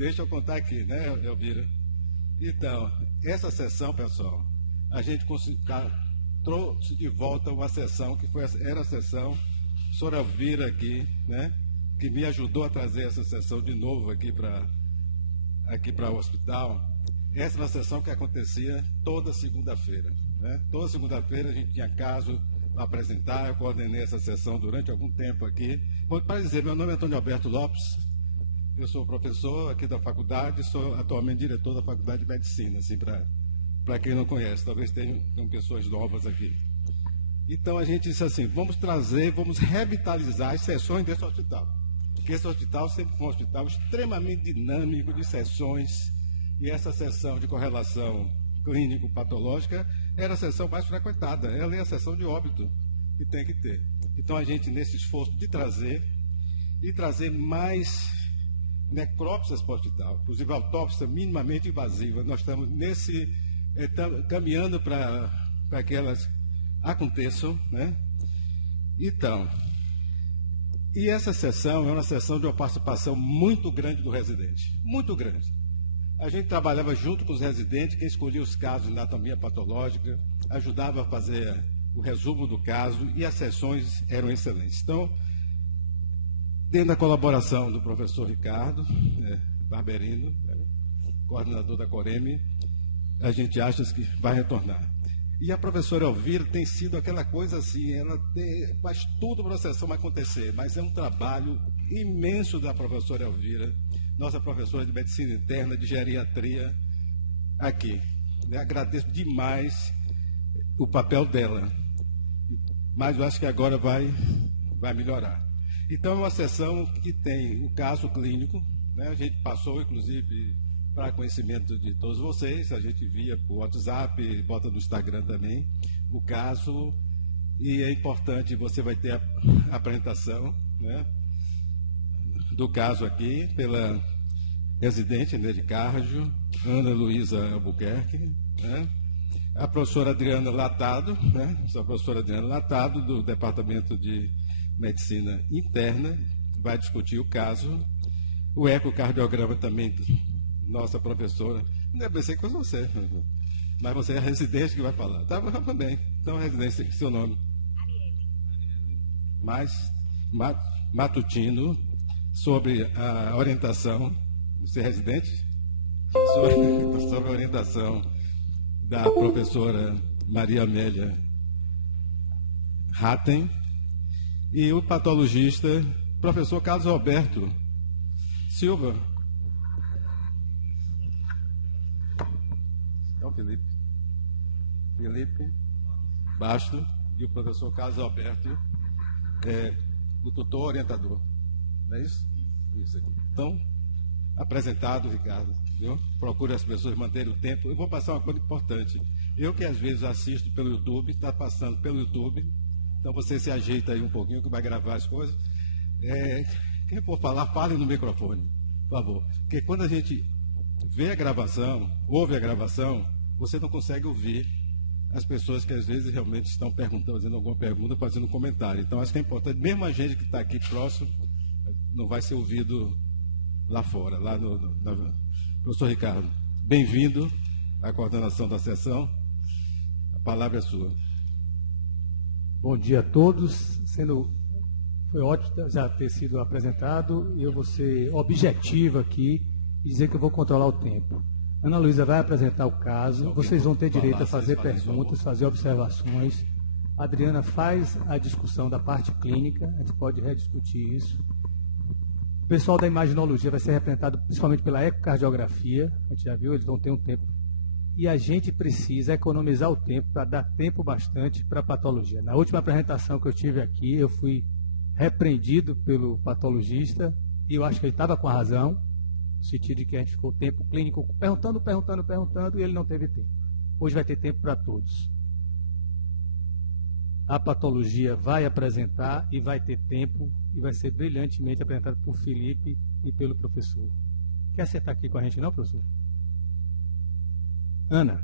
Deixa eu contar aqui, né, Elvira? Então, essa sessão, pessoal, a gente trouxe de volta uma sessão que era a sessão, a senhora Elvira aqui, né, que me ajudou a trazer essa sessão de novo aqui para o hospital. Essa era a sessão que acontecia toda segunda-feira, né? Toda segunda-feira a gente tinha caso para apresentar, eu coordenei essa sessão durante algum tempo aqui. Bom, para dizer, meu nome é Antônio Alberto Lopes, eu sou professor aqui da faculdade, sou atualmente diretor da Faculdade de Medicina, assim, para quem não conhece, talvez tenham pessoas novas aqui. Então a gente disse assim, vamos revitalizar as sessões desse hospital, porque esse hospital sempre foi um hospital extremamente dinâmico de sessões, e essa sessão de correlação clínico-patológica era a sessão mais frequentada, ela é a sessão de óbito que tem que ter. Então a gente, nesse esforço de trazer mais necrópsias para o hospital, inclusive autópsia minimamente invasiva, nós estamos caminhando para que elas aconteçam, né? Então, e essa sessão é uma sessão de uma participação muito grande do residente, muito grande. A gente trabalhava junto com os residentes, quem escolhia os casos de anatomia patológica, ajudava a fazer o resumo do caso e as sessões eram excelentes. Então, tendo a colaboração do professor Ricardo Barberino, coordenador da Coreme, a gente acha que vai retornar. E a professora Elvira tem sido aquela coisa assim, ela faz tudo para a sessão acontecer, mas é um trabalho imenso da professora Elvira, nossa professora de medicina interna, de geriatria, aqui. Agradeço demais o papel dela, mas eu acho que agora vai melhorar. Então, é uma sessão que tem o caso clínico, né? A gente passou, inclusive, para conhecimento de todos vocês, a gente via por WhatsApp, bota no Instagram também, o caso, e é importante, você vai ter a apresentação, né, do caso aqui, pela residente, né, de Cardio, Ana Luísa Albuquerque, né, a professora Adriana Latado, né, a professora Adriana Latado, do Departamento de Medicina Interna, vai discutir o caso, o ecocardiograma também, nossa professora, não pensei que fosse você, mas você é a residente que vai falar. Tá bem, então residência, seu nome? Arielle. Mas, matutino, sobre a orientação, você é residente? Sobre a orientação da professora Maria Amélia Hatten, e o patologista, professor Carlos Alberto Silva. É o Felipe Basto e o professor Carlos Alberto, o tutor orientador. Não é isso? Isso aqui. Então, apresentado, Ricardo. Viu? Procure as pessoas manterem o tempo. Eu vou passar uma coisa importante. Eu que às vezes assisto pelo YouTube, está passando pelo YouTube, então você se ajeita aí um pouquinho que vai gravar as coisas. Quem for falar, fale no microfone, por favor. Porque quando a gente vê a gravação, ouve a gravação, você não consegue ouvir as pessoas que às vezes realmente estão perguntando, fazendo alguma pergunta, fazendo um comentário. Então, acho que é importante, mesmo a gente que está aqui próximo, não vai ser ouvido lá fora, lá professor Ricardo, bem-vindo à coordenação da sessão. A palavra é sua. Bom dia a todos. Foi ótimo já ter sido apresentado e eu vou ser objetivo aqui e dizer que eu vou controlar o tempo. Ana Luísa vai apresentar o caso, vocês vão ter direito a fazer perguntas, fazer observações. A Adriana faz a discussão da parte clínica, a gente pode rediscutir isso. O pessoal da imaginologia vai ser representado principalmente pela ecocardiografia, a gente já viu, eles vão ter um tempo. E a gente precisa economizar o tempo para dar tempo bastante para a patologia. Na última apresentação que eu tive aqui, eu fui repreendido pelo patologista, e eu acho que ele estava com a razão, no sentido de que a gente ficou o tempo clínico perguntando, e ele não teve tempo. Hoje vai ter tempo para todos. A patologia vai apresentar e vai ter tempo, e vai ser brilhantemente apresentado por Felipe e pelo professor. Quer sentar aqui com a gente não, professor? Ana.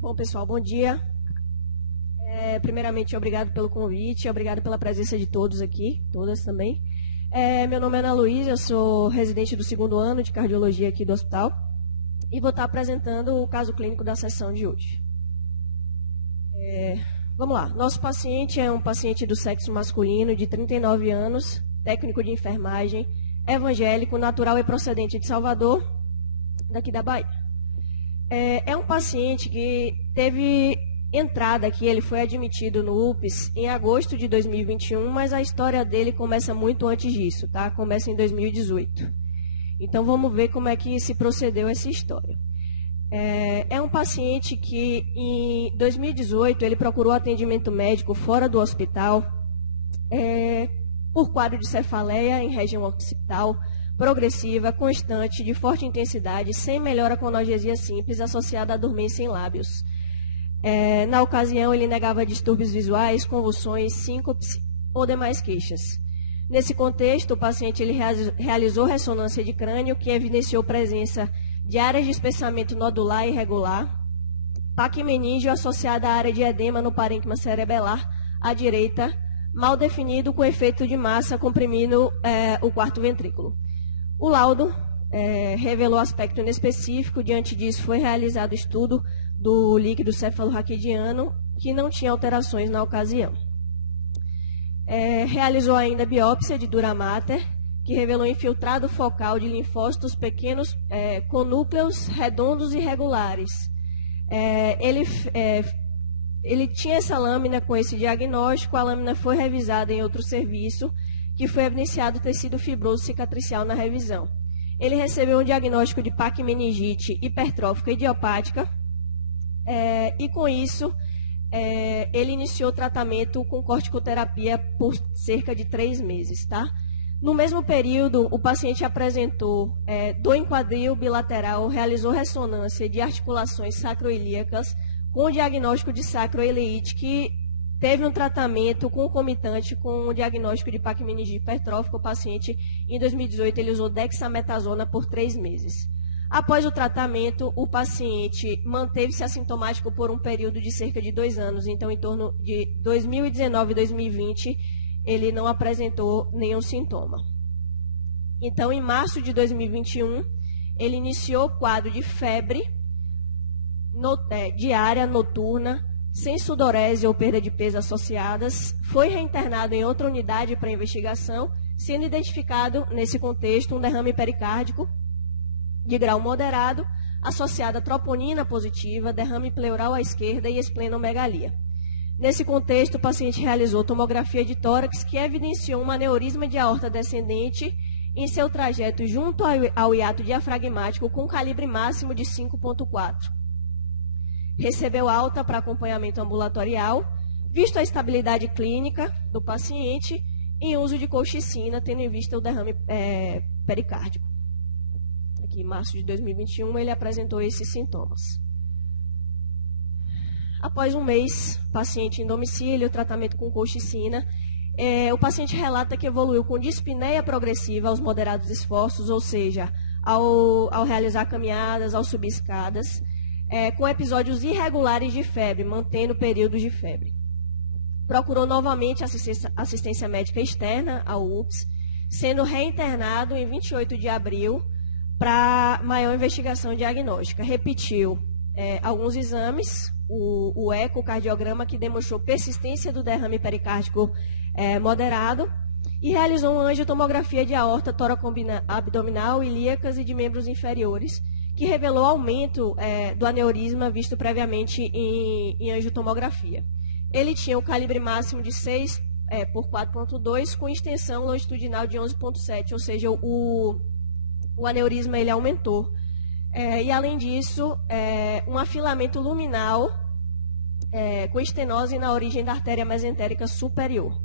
Bom, pessoal, bom dia. Primeiramente, obrigado pelo convite, obrigado pela presença de todos aqui, todas também. Meu nome é Ana Luísa, eu sou residente do 2º ano de cardiologia aqui do hospital e vou estar apresentando o caso clínico da sessão de hoje. Vamos lá, nosso paciente é um paciente do sexo masculino de 39 anos, técnico de enfermagem, evangélico, natural e procedente de Salvador, daqui da Bahia. É um paciente que teve entrada aqui, ele foi admitido no UPS em agosto de 2021, mas a história dele começa muito antes disso, tá? Começa em 2018. Então, vamos ver como é que se procedeu essa história. É um paciente que, em 2018, ele procurou atendimento médico fora do hospital por quadro de cefaleia em região occipital, progressiva, constante, de forte intensidade, sem melhora com analgesia simples, associada à dormência em lábios. Na ocasião, ele negava distúrbios visuais, convulsões, síncopes ou demais queixas. Nesse contexto, o paciente ele realizou ressonância de crânio, que evidenciou presença de áreas de espessamento nodular irregular, placa meníngeo associada à área de edema no parênquima cerebelar à direita, mal definido com efeito de massa comprimindo o quarto ventrículo. O laudo revelou aspecto inespecífico, diante disso foi realizado estudo do líquido cefalorraquidiano, que não tinha alterações na ocasião. Realizou ainda biópsia de dura mater, que revelou infiltrado focal de linfócitos pequenos com núcleos redondos e regulares. Ele tinha essa lâmina com esse diagnóstico, a lâmina foi revisada em outro serviço, que foi evidenciado tecido fibroso cicatricial na revisão. Ele recebeu um diagnóstico de paquimeningite hipertrófica idiopática, e com isso, ele iniciou o tratamento com corticoterapia por cerca de 3 meses, tá? No mesmo período, o paciente apresentou dor em quadril bilateral, realizou ressonância de articulações sacroiliacas com o diagnóstico de sacroileite, que teve um tratamento concomitante com o diagnóstico de paquimeningite hipertrófica. O paciente, em 2018, ele usou dexametasona por 3 meses. Após o tratamento, o paciente manteve-se assintomático por um período de cerca de 2 anos. Então, em torno de 2019 e 2020, ele não apresentou nenhum sintoma. Então, em março de 2021, ele iniciou o quadro de febre diária, noturna, sem sudorese ou perda de peso associadas, foi reinternado em outra unidade para investigação, sendo identificado, nesse contexto, um derrame pericárdico de grau moderado, associado a troponina positiva, derrame pleural à esquerda e esplenomegalia. Nesse contexto, o paciente realizou tomografia de tórax, que evidenciou um aneurisma de aorta descendente em seu trajeto junto ao hiato diafragmático com calibre máximo de 5,4. Recebeu alta para acompanhamento ambulatorial, visto a estabilidade clínica do paciente, em uso de colchicina, tendo em vista o derrame pericárdico. Aqui, em março de 2021, ele apresentou esses sintomas. Após um mês, paciente em domicílio, tratamento com colchicina, o paciente relata que evoluiu com dispneia progressiva aos moderados esforços, ou seja, ao realizar caminhadas, ao subir escadas, com episódios irregulares de febre, mantendo períodos de febre. Procurou novamente assistência médica externa ao UPS, sendo reinternado em 28 de abril para maior investigação diagnóstica. Repetiu alguns exames, o ecocardiograma, que demonstrou persistência do derrame pericárdico moderado, e realizou uma angiotomografia de aorta toracoabdominal, ilíacas e de membros inferiores, que revelou aumento do aneurisma visto previamente em angiotomografia. Ele tinha o calibre máximo de 6 por 4,2, com extensão longitudinal de 11,7, ou seja, o aneurisma ele aumentou. E, além disso, um afilamento luminal com estenose na origem da artéria mesentérica superior.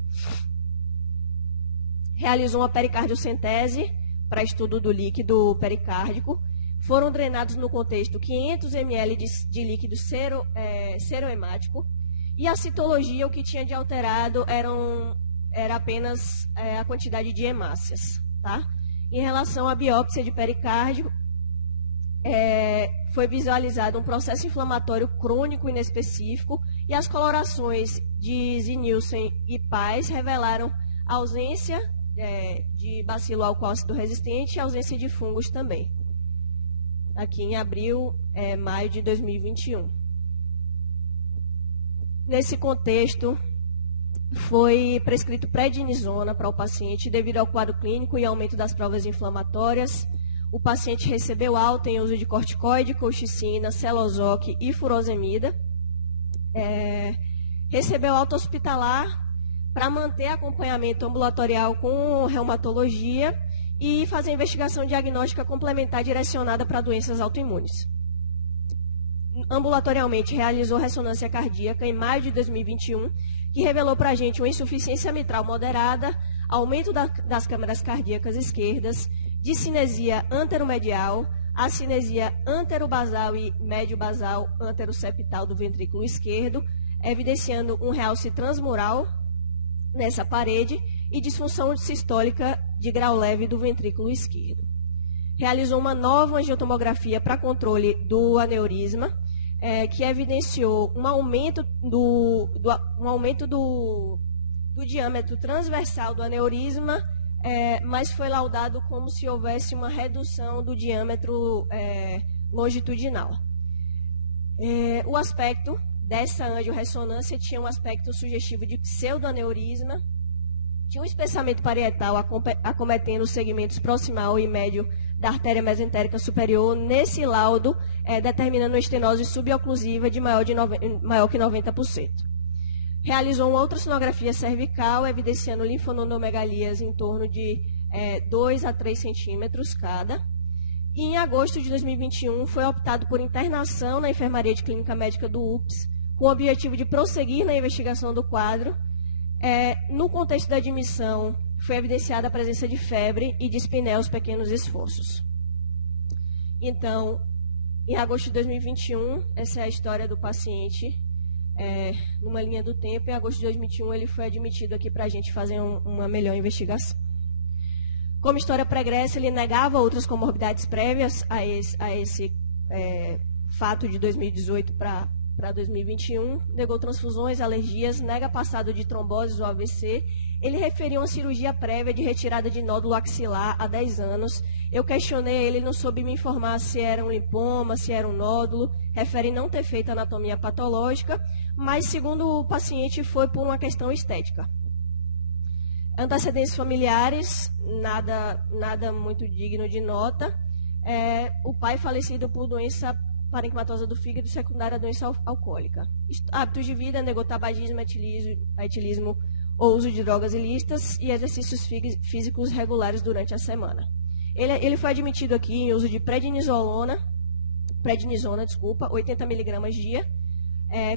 Realizou uma pericardiocentese para estudo do líquido pericárdico. Foram drenados no contexto 500 ml de líquido serohemático, e a citologia, o que tinha de alterado era apenas a quantidade de hemácias. Tá? Em relação à biópsia de pericárdio, foi visualizado um processo inflamatório crônico inespecífico e as colorações de Zinnilsen e Pais revelaram ausência de bacilo alcoócido resistente e ausência de fungos também. Aqui em abril, maio de 2021. Nesse contexto, foi prescrito prednisona para o paciente devido ao quadro clínico e aumento das provas inflamatórias. O paciente recebeu alta em uso de corticoide, colchicina, Celozoc e furosemida. Recebeu alta hospitalar para manter acompanhamento ambulatorial com reumatologia e fazer investigação diagnóstica complementar direcionada para doenças autoimunes. Ambulatorialmente, realizou ressonância cardíaca em maio de 2021, que revelou para a gente uma insuficiência mitral moderada, aumento das câmaras cardíacas esquerdas, discinesia anteromedial, acinesia anterobasal e médio-basal anteroseptal do ventrículo esquerdo, evidenciando um realce transmural nessa parede e disfunção sistólica de grau leve do ventrículo esquerdo. Realizou uma nova angiotomografia para controle do aneurisma, que evidenciou um aumento do diâmetro transversal do aneurisma, mas foi laudado como se houvesse uma redução do diâmetro longitudinal. O aspecto dessa angiorressonância tinha um aspecto sugestivo de pseudoaneurisma, tinha um espessamento parietal acometendo os segmentos proximal e médio da artéria mesentérica superior, nesse laudo, determinando uma estenose suboclusiva de maior que 90%. Realizou uma ultrassonografia cervical, evidenciando linfonodomegalias em torno de 2 a 3 centímetros cada. E em agosto de 2021, foi optado por internação na Enfermaria de Clínica Médica do UPS, com o objetivo de prosseguir na investigação do quadro. No contexto da admissão, foi evidenciada a presença de febre e dispneia aos pequenos esforços. Então, em agosto de 2021, essa é a história do paciente, numa linha do tempo. Em agosto de 2021, ele foi admitido aqui para a gente fazer uma melhor investigação. Como história pregressa, ele negava outras comorbidades prévias a esse fato de 2018 para 2021, negou transfusões, alergias, nega passado de tromboses ou AVC. Ele referiu uma cirurgia prévia de retirada de nódulo axilar há 10 anos. Eu questionei ele, não soube me informar se era um linfoma, se era um nódulo. Refere não ter feito anatomia patológica, mas, segundo o paciente, foi por uma questão estética. Antecedentes familiares, nada muito digno de nota. O pai falecido por doença parenquimatosa do fígado secundária à doença alcoólica. Hábitos de vida, negou tabagismo, etilismo ou uso de drogas ilícitas e exercícios físicos regulares durante a semana. Ele foi admitido aqui em uso de prednisona, 80 mg dia,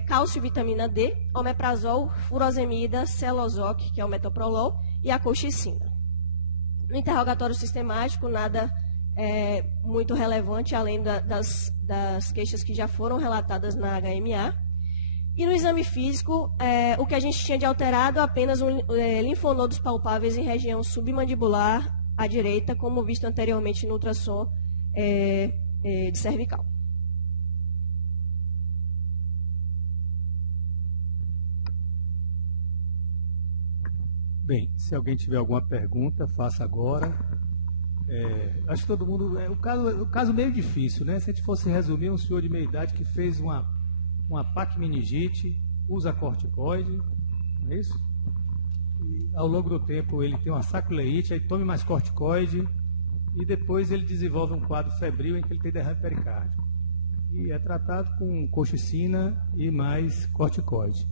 cálcio e vitamina D, omeprazol, furosemida, Celozoc, que é o metoprolol, e a colchicina. No interrogatório sistemático, nada muito relevante, além das queixas que já foram relatadas na HMA. E no exame físico, o que a gente tinha de alterado, apenas linfonodos palpáveis em região submandibular à direita, como visto anteriormente no ultrassom de cervical. Bem, se alguém tiver alguma pergunta, faça agora. Acho que todo mundo... o caso meio difícil, né? Se a gente fosse resumir, um senhor de meia idade que fez uma pacmeningite, usa corticoide, não é isso? E, ao longo do tempo ele tem uma sacroileite, aí tome mais corticoide e depois ele desenvolve um quadro febril em que ele tem derrame pericárdico. E é tratado com colchicina e mais corticoide.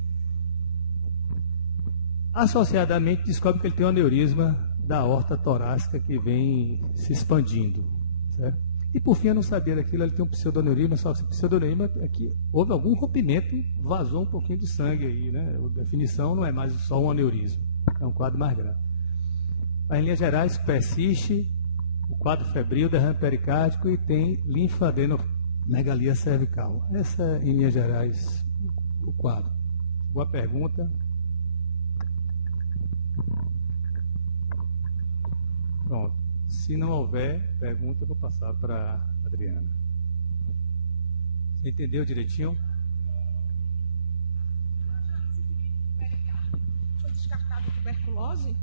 Associadamente descobre que ele tem um aneurisma da aorta torácica que vem se expandindo, certo? E por fim, eu não sabia daquilo, ele tem um pseudoaneurisma, só que esse pseudoaneurisma é que houve algum rompimento, vazou um pouquinho de sangue aí, né? A definição não é mais só um aneurisma, é um quadro mais grave. Mas, em linhas gerais, persiste o quadro febril, derrame pericárdico e tem linfadenomegalia cervical. Essa é, em linhas gerais, o quadro. Boa pergunta. Pronto. Se não houver pergunta, eu vou passar para a Adriana. Entendeu direitinho? Foi descartado a tuberculose?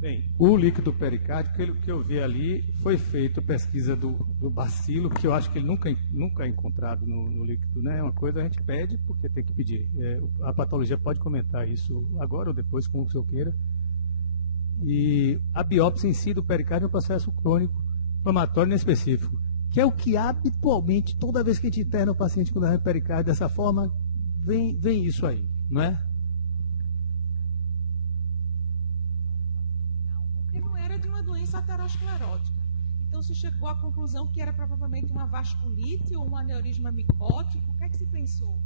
Bem, o líquido pericárdico, pelo que eu vi ali, foi feita pesquisa do bacilo, que eu acho que ele nunca é encontrado no líquido, né? É uma coisa a gente pede porque tem que pedir. A patologia pode comentar isso agora ou depois, como o senhor queira. E a biópsia em si do pericárdio é um processo crônico, inflamatório inespecífico, que é o que habitualmente, toda vez que a gente interna o paciente com derrame pericárdio dessa forma, vem isso aí, não é? Porque não era de uma doença aterosclerótica. Então se chegou à conclusão que era provavelmente uma vasculite ou um aneurisma micótico. O que é que se pensou?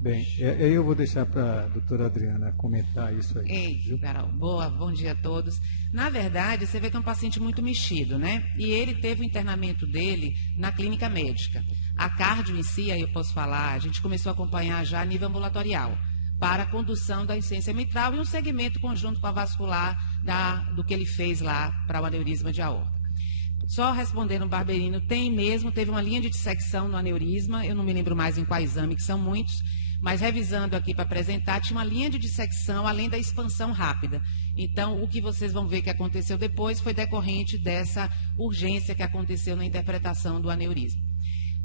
Bem, eu vou deixar para a doutora Adriana comentar isso aí. Ei, Carol, boa, bom dia a todos. Na verdade, você vê que é um paciente muito mexido, né? E ele teve o internamento dele na clínica médica. A cardio em si, aí eu posso falar, a gente começou a acompanhar já a nível ambulatorial, para a condução da insuficiência mitral e um segmento conjunto com a vascular do que ele fez lá para o aneurisma de aorta. Só respondendo o Barberino, teve uma linha de dissecção no aneurisma, eu não me lembro mais em qual exame, que são muitos, mas revisando aqui para apresentar, tinha uma linha de dissecção além da expansão rápida. Então, o que vocês vão ver que aconteceu depois foi decorrente dessa urgência que aconteceu na interpretação do aneurisma.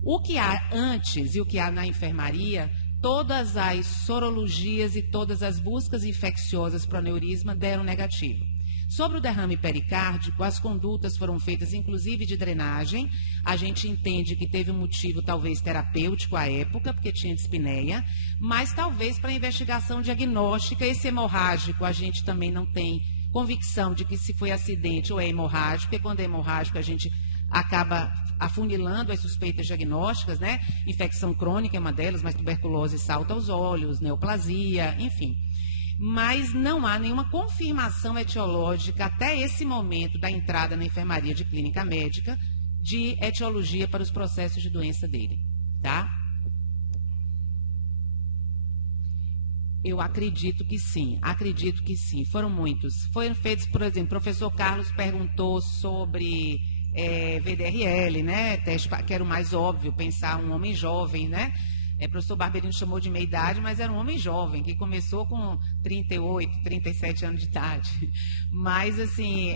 O que há antes e o que há na enfermaria, todas as sorologias e todas as buscas infecciosas para o aneurisma deram negativo. Sobre o derrame pericárdico, as condutas foram feitas, inclusive de drenagem. A gente entende que teve um motivo, talvez, terapêutico à época, porque tinha dispneia, mas talvez para investigação diagnóstica. Esse hemorrágico, a gente também não tem convicção de que se foi acidente ou é hemorrágico, porque quando é hemorrágico a gente acaba afunilando as suspeitas diagnósticas, né? Infecção crônica é uma delas, mas tuberculose salta aos olhos, neoplasia, enfim. Mas não há nenhuma confirmação etiológica até esse momento da entrada na enfermaria de clínica médica de etiologia para os processos de doença dele, tá? Eu acredito que sim. Foram muitos. Foram feitos, por exemplo, o professor Carlos perguntou sobre VDRL, né? Teste, que era o mais óbvio, pensar um homem jovem, né? O professor Barberino chamou de meia idade, mas era um homem jovem, que começou com 38, 37 anos de idade. Mas, assim,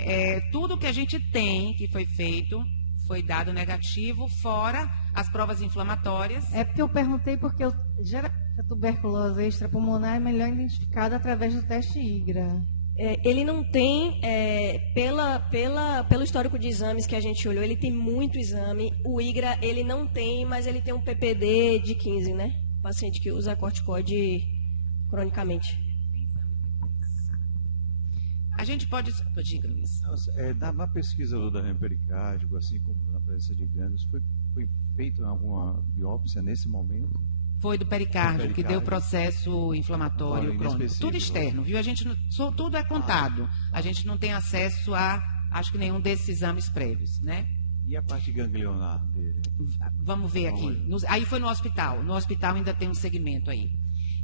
tudo que a gente tem que foi feito foi dado negativo, fora as provas inflamatórias. É porque eu perguntei porque geralmente a tuberculose extrapulmonar é melhor identificada através do teste IGRA. Ele não tem, pelo histórico de exames que a gente olhou, ele tem muito exame. O IGRA ele não tem, mas ele tem um PPD de 15, né? Paciente que usa corticoide cronicamente. A gente pode... Diga, Luiz. Na pesquisa do derrame pericárdico, assim como na presença de gânglios, foi feita alguma biópsia nesse momento? Foi do pericárdio, que deu processo inflamatório crônico. Tudo externo, viu? Tudo é contado. A gente não tem acesso a, acho que nenhum desses exames prévios, né? E a parte ganglionar dele? Vamos ver aqui. Aí foi no hospital. No hospital ainda tem um segmento aí.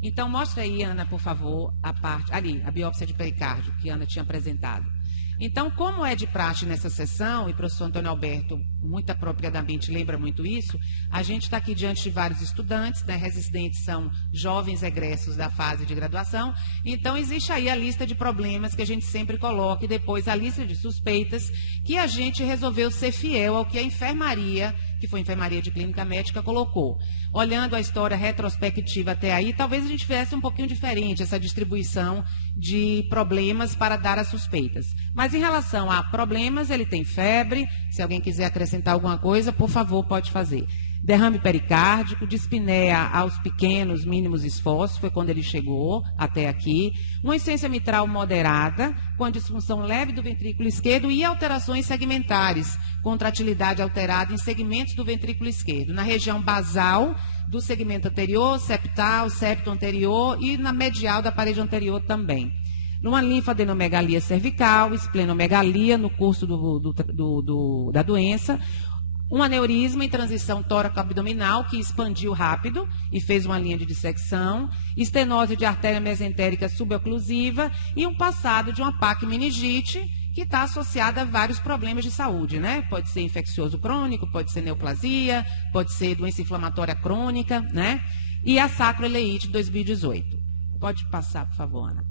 Então, mostra aí, Ana, por favor, a parte... Ali, a biópsia de pericárdio, que a Ana tinha apresentado. Então, como é de praxe nessa sessão, e o professor Antônio Alberto, muito apropriadamente, lembra muito isso, a gente está aqui diante de vários estudantes, né? Residentes são jovens egressos da fase de graduação, então existe aí a lista de problemas que a gente sempre coloca, e depois a lista de suspeitas, que a gente resolveu ser fiel ao que a enfermaria, que foi a enfermaria de clínica médica, colocou. Olhando a história retrospectiva até aí, talvez a gente tivesse um pouquinho diferente essa distribuição de problemas para dar as suspeitas. Mas em relação a problemas, ele tem febre. Se alguém quiser acrescentar alguma coisa, por favor, pode fazer. Derrame pericárdico, dispneia aos pequenos, mínimos esforços, foi quando ele chegou até aqui. Uma insuficiência mitral moderada, com a disfunção leve do ventrículo esquerdo e alterações segmentares, contratilidade alterada em segmentos do ventrículo esquerdo, na região basal do segmento anterior, septal, septo anterior e na medial da parede anterior também. Numa linfadenomegalia cervical, esplenomegalia no curso da doença, um aneurisma em transição tóraco-abdominal que expandiu rápido e fez uma linha de dissecção, estenose de artéria mesentérica suboclusiva e um passado de uma PAC meningite que está associada a vários problemas de saúde, né? Pode ser infeccioso crônico, pode ser neoplasia, pode ser doença inflamatória crônica, né? E a sacroileite 2018. Pode passar, por favor, Ana.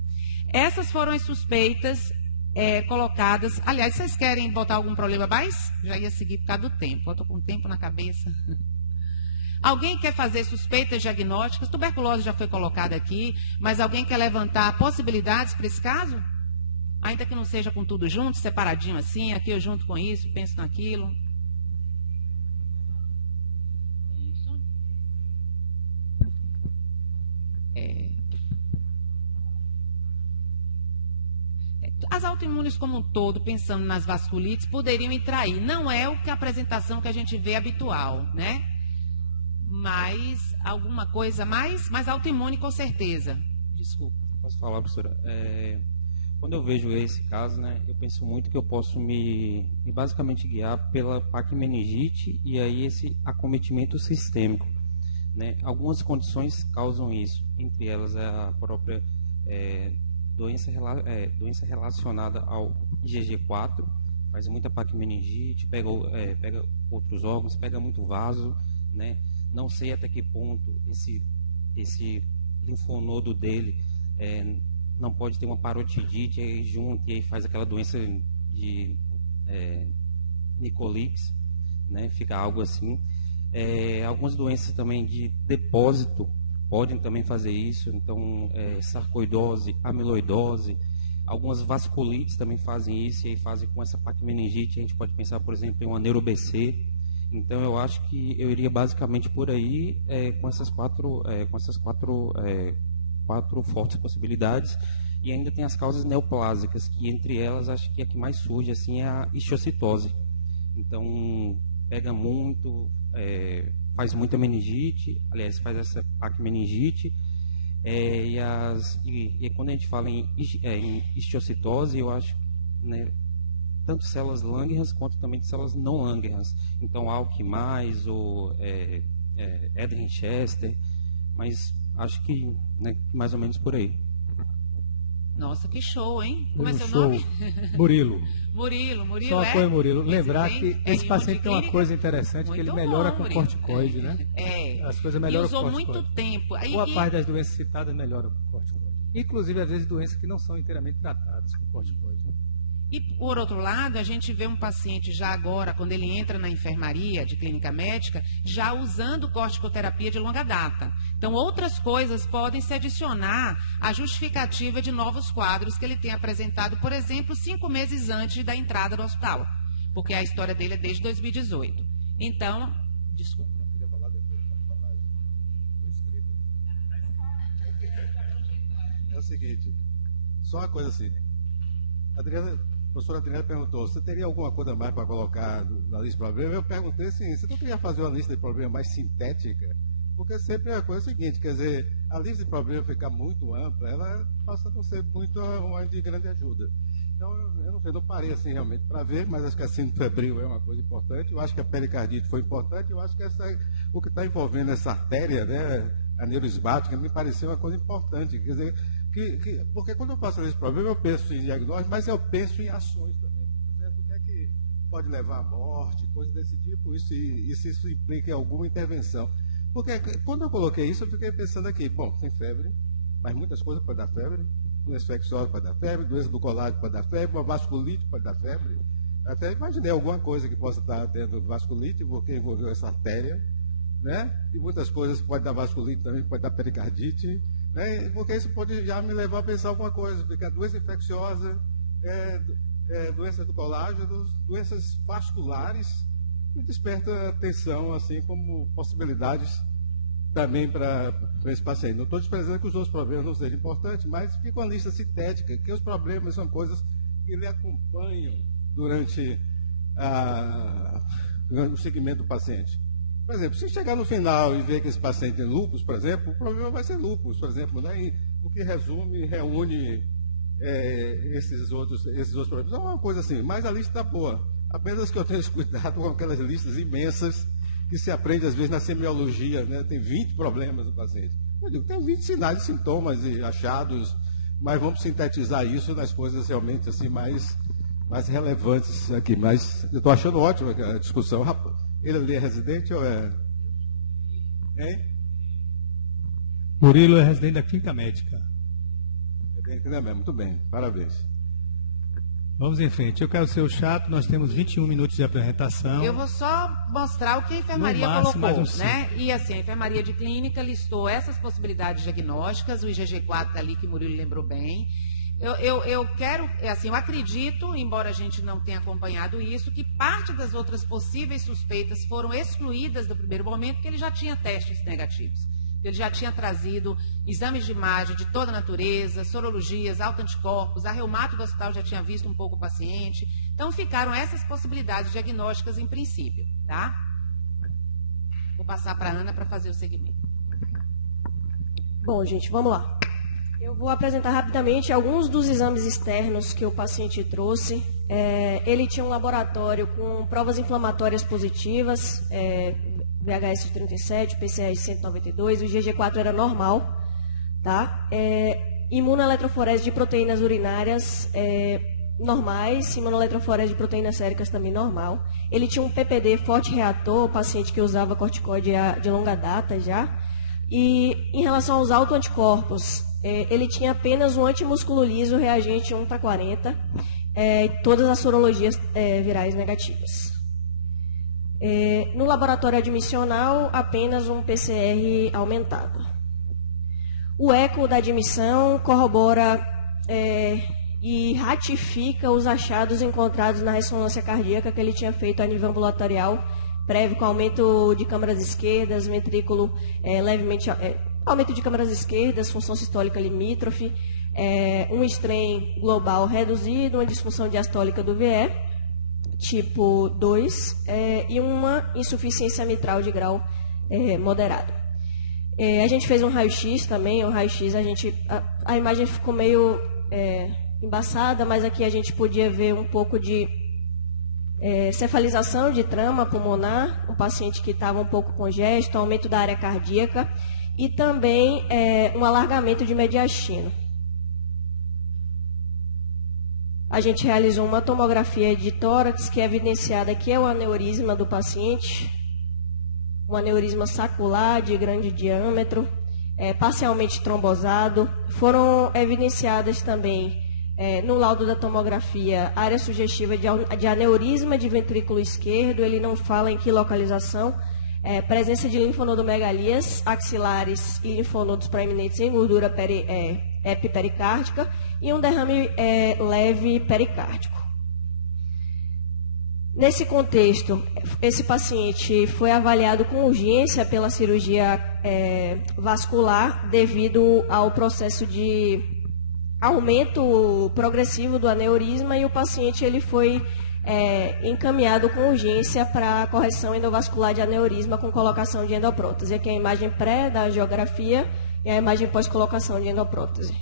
Essas foram as suspeitas colocadas. Aliás, vocês querem botar algum problema mais? Já ia seguir por causa do tempo. Eu estou com o tempo na cabeça. Alguém quer fazer suspeitas diagnósticas? Tuberculose já foi colocada aqui, mas alguém quer levantar possibilidades para esse caso? Ainda que não seja com tudo junto, separadinho assim, aqui eu junto com isso, penso naquilo. Isso. As autoimunes como um todo, pensando nas vasculites, poderiam entrar aí. Não é a apresentação que a gente vê habitual, né? Mas alguma coisa mais autoimune com certeza. Desculpa. Posso falar, professora? Quando eu vejo esse caso, né, eu penso muito que eu posso me basicamente guiar pela paquimeningite e aí esse acometimento sistêmico, né? Algumas condições causam isso, entre elas a própria doença relacionada ao IgG4, faz muita paquimeningite, pega outros órgãos, pega muito vaso, né? Não sei até que ponto esse linfonodo dele não pode ter uma parotidite aí junto, e aí faz aquela doença de Nicolix, né? Fica algo assim. Algumas doenças também de depósito podem também fazer isso, então sarcoidose, amiloidose, algumas vasculites também fazem isso, e aí fazem com essa paquimeningite. A gente pode pensar, por exemplo, em uma neuro-BC. Então eu acho que eu iria basicamente por aí com essas quatro fortes possibilidades. E ainda tem as causas neoplásicas, que entre elas acho que a que mais surge assim é a histiocytose. Então pega muito, faz muita meningite, aliás, faz essa paquimeningite, e quando a gente fala em histiocytose, eu acho, né, tanto células Langerhans quanto também células não Langerhans. Então ALK+, ou Eden-Chester, mas acho que, né, mais ou menos por aí. Nossa, que show, hein? Como é seu show. nome? Murilo. Murilo. Só uma coisa, Murilo. Lembrar que esse imuno paciente de tem uma clínica? coisa interessante, que ele Muito melhora bom, com Murilo. corticoide, né? As coisas E melhoram com usou corticoide. muito tempo. Aí, Boa parte das doenças citadas melhoram com corticoide. Inclusive, às vezes, doenças que não são inteiramente tratadas com corticoide. E, por outro lado, a gente vê um paciente já agora, quando ele entra na enfermaria de clínica médica, já usando corticoterapia de longa data. Então, outras coisas podem se adicionar à justificativa de novos quadros que ele tem apresentado, por exemplo, 5 meses antes da entrada no hospital, porque a história dele é desde 2018. Então, desculpa. É o seguinte, só uma coisa assim. A professora Adriana perguntou, você teria alguma coisa mais para colocar na lista de problemas? Eu perguntei assim, você não queria fazer uma lista de problemas mais sintética? Porque sempre a coisa é a seguinte, quer dizer, a lista de problemas ficar muito ampla, ela passa a não ser muito uma de grande ajuda. Então, eu não sei, não parei assim realmente para ver, mas acho que a síndrome febril é uma coisa importante, eu acho que a pericardite foi importante, eu acho que o que está envolvendo essa artéria, né, a neuroesmática, me pareceu uma coisa importante, quer dizer, porque quando eu faço esse problema, eu penso em diagnóstico, mas eu penso em ações também. Certo? O que é que pode levar à morte, coisas desse tipo, e se isso implica em alguma intervenção. Porque quando eu coloquei isso, eu fiquei pensando aqui, bom, tem febre, mas muitas coisas podem dar febre, doença infecciosa pode dar febre, doença do colágeno pode dar febre, uma vasculite pode dar febre. Até imaginei alguma coisa que possa estar tendo vasculite, porque envolveu essa artéria, né? E muitas coisas pode dar vasculite também, pode dar pericardite, né? Porque isso pode já me levar a pensar alguma coisa, porque a doença infecciosa, doença do colágeno, doenças vasculares, me desperta atenção, assim, como possibilidades também para esse paciente. Não estou desprezando que os outros problemas não sejam importantes, mas fica uma lista sintética, que os problemas são coisas que lhe acompanham durante o segmento do paciente. Por exemplo, se chegar no final e ver que esse paciente tem lúpus, por exemplo, o problema vai ser lúpus, por exemplo, né? O que reúne esses outros problemas. É uma coisa assim, mas a lista está boa. Apenas que eu tenha cuidado com aquelas listas imensas que se aprende às vezes na semiologia, né? Tem 20 problemas no paciente. Eu digo, tem 20 sinais e sintomas e achados, mas vamos sintetizar isso nas coisas realmente assim mais mais relevantes aqui. Mas eu estou achando ótima a discussão. Ele ali é residente ou é... Hein? Murilo é residente da Clínica Médica. Muito bem, parabéns. Vamos em frente. Eu quero ser o chato, nós temos 21 minutos de apresentação. Eu vou só mostrar o que a enfermaria colocou, né? E assim, a enfermaria de clínica listou essas possibilidades diagnósticas, o IgG4 ali que o Murilo lembrou bem. Eu quero, assim, eu acredito, embora a gente não tenha acompanhado isso, que parte das outras possíveis suspeitas foram excluídas do primeiro momento, porque ele já tinha testes negativos. Ele já tinha trazido exames de imagem de toda a natureza, sorologias, autoanticorpos, a reumato do hospital já tinha visto um pouco o paciente. Então, ficaram essas possibilidades diagnósticas em princípio, tá? Vou passar para a Ana para fazer o segmento. Bom, gente, vamos lá. Eu vou apresentar rapidamente alguns dos exames externos que o paciente trouxe. Ele tinha um laboratório com provas inflamatórias positivas, VHS de 37, PCR de 192, o IgG4 era normal, tá? Imunoeletroforese de proteínas urinárias normais, imunoeletroforese de proteínas séricas também normal. Ele tinha um PPD forte reator, paciente que usava corticoide de longa data já. E em relação aos autoanticorpos, ele tinha apenas um antimusculo liso, reagente 1/40, todas as sorologias virais negativas. No laboratório admissional, apenas um PCR aumentado. O eco da admissão corrobora e ratifica os achados encontrados na ressonância cardíaca que ele tinha feito a nível ambulatorial, prévio com aumento de câmaras esquerdas, ventrículo levemente... aumento de câmaras esquerdas, função sistólica limítrofe, um strain global reduzido, uma disfunção diastólica do VE, tipo 2, e uma insuficiência mitral de grau moderado. A gente fez um raio-x também, o raio-x a imagem ficou meio embaçada, mas aqui a gente podia ver um pouco de cefalização de trama pulmonar, um paciente que estava um pouco congesto, aumento da área cardíaca, e também um alargamento de mediastino. A gente realizou uma tomografia de tórax, que é evidenciada que é o aneurisma do paciente, um aneurisma sacular de grande diâmetro, parcialmente trombosado. Foram evidenciadas também, no laudo da tomografia, área sugestiva de aneurisma de ventrículo esquerdo, ele não fala em que localização, presença de linfonodomegalias axilares e linfonodos proeminentes em gordura epipericárdica e um derrame leve pericárdico. Nesse contexto, esse paciente foi avaliado com urgência pela cirurgia vascular devido ao processo de aumento progressivo do aneurisma, e o paciente ele foi encaminhado com urgência para correção endovascular de aneurisma com colocação de endoprótese. Aqui é a imagem pré da angiografia e a imagem pós-colocação de endoprótese.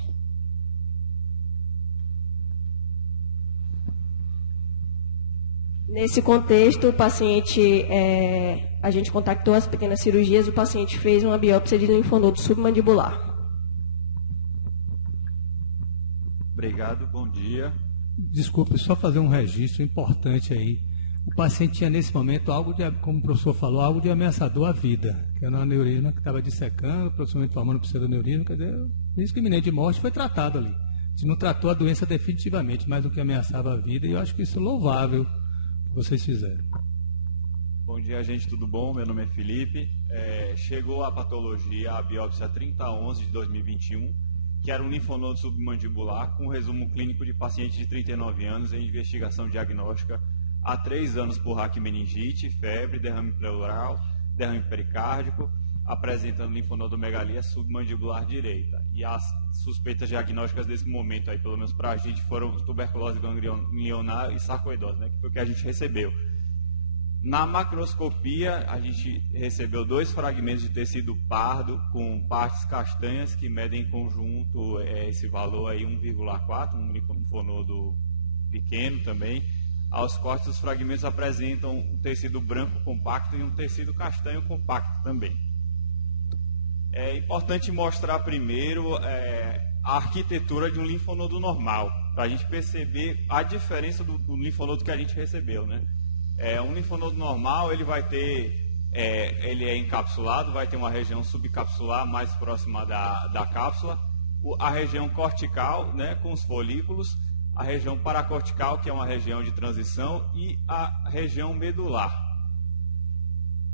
Nesse contexto, o paciente, a gente contactou as pequenas cirurgias, o paciente fez uma biópsia de linfonodo submandibular. Obrigado, bom dia. Desculpe, só fazer um registro importante aí. O paciente tinha nesse momento algo de, como o professor falou, algo de ameaçador à vida, que era um aneurisma que estava dissecando, possivelmente formando pseudoneurisma, quer dizer, risco iminente de morte foi tratado ali. Se não tratou a doença definitivamente, mais do que ameaçava a vida, e eu acho que isso é louvável que vocês fizeram. Bom dia, gente, tudo bom? Meu nome é Felipe. Chegou a patologia, a biópsia 30/11 de 2021, que era um linfonodo submandibular com resumo clínico de paciente de 39 anos em investigação diagnóstica há 3 anos por raquimeningite, febre, derrame pleural, derrame pericárdico, apresentando linfonodomegalia submandibular direita. E as suspeitas diagnósticas desse momento, aí, pelo menos para a gente, foram tuberculose ganglionar e sarcoidose, né, que foi o que a gente recebeu. Na macroscopia, a gente recebeu 2 fragmentos de tecido pardo com partes castanhas que medem em conjunto esse valor aí 1,4, um linfonodo pequeno também. Aos cortes, os fragmentos apresentam um tecido branco compacto e um tecido castanho compacto também. É importante mostrar primeiro a arquitetura de um linfonodo normal, para a gente perceber a diferença do linfonodo que a gente recebeu, né? Um linfonodo normal, ele vai ter, ele é encapsulado, vai ter uma região subcapsular mais próxima da cápsula, a região cortical, né, com os folículos, a região paracortical, que é uma região de transição, e a região medular.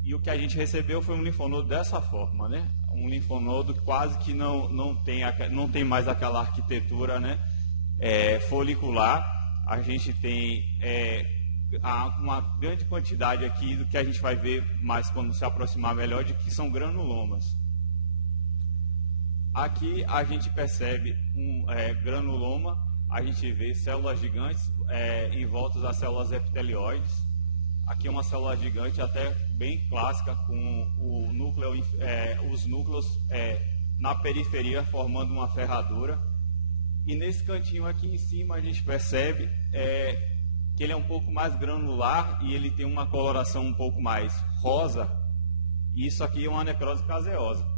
E o que a gente recebeu foi um linfonodo dessa forma, né? Um linfonodo quase que não tem mais aquela arquitetura, né, folicular. A gente tem uma grande quantidade aqui do que a gente vai ver mais quando se aproximar melhor, de que são granulomas. Aqui a gente percebe um granuloma, a gente vê células gigantes envoltas às células epitelioides. Aqui é uma célula gigante até bem clássica, com o núcleo, os núcleos na periferia formando uma ferradura. E nesse cantinho aqui em cima a gente percebe que ele é um pouco mais granular e ele tem uma coloração um pouco mais rosa. E isso aqui é uma necrose caseosa.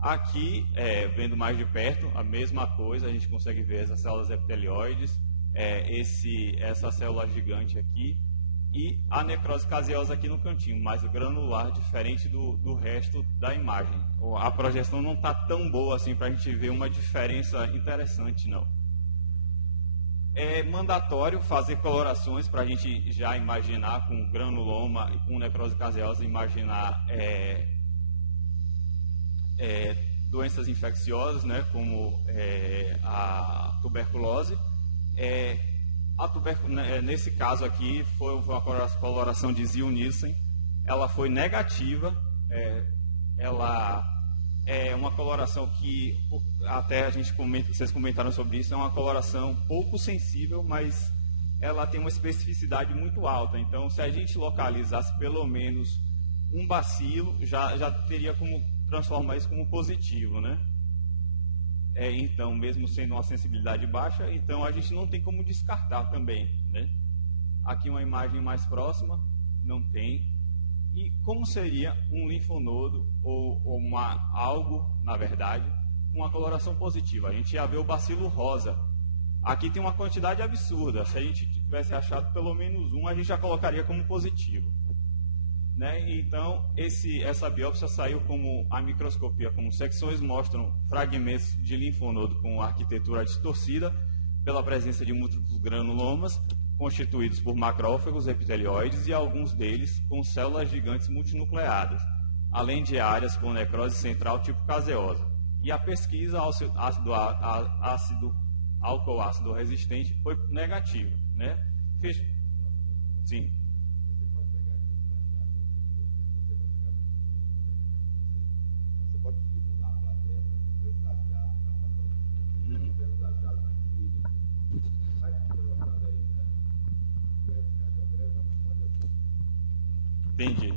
Aqui, vendo mais de perto, a mesma coisa, a gente consegue ver essas células epitelioides, essa célula gigante aqui, e a necrose caseosa aqui no cantinho, mais granular, diferente do resto da imagem. A projeção não está tão boa assim para a gente ver uma diferença interessante, não. É mandatório fazer colorações para a gente já imaginar, com granuloma e com necrose caseosa, imaginar doenças infecciosas, né, como a tuberculose. Nesse caso aqui foi uma coloração de Ziehl-Neelsen, ela foi negativa, ela é uma coloração que, até vocês comentaram sobre isso, é uma coloração pouco sensível, mas ela tem uma especificidade muito alta. Então, se a gente localizasse pelo menos um bacilo, já teria como transformar isso como positivo, né? Então, mesmo sendo uma sensibilidade baixa, então a gente não tem como descartar também, né? Aqui uma imagem mais próxima, não tem. E como seria um linfonodo ou algo, na verdade, com uma coloração positiva? A gente ia ver o bacilo rosa. Aqui tem uma quantidade absurda. Se a gente tivesse achado pelo menos um, a gente já colocaria como positivo, né? Então, essa biópsia saiu como a microscopia, como secções mostram fragmentos de linfonodo com arquitetura distorcida pela presença de múltiplos granulomas, constituídos por macrófagos epitelioides e alguns deles com células gigantes multinucleadas, além de áreas com necrose central tipo caseosa. E a pesquisa álcool-ácido resistente foi negativa, né? Sim. Entendi.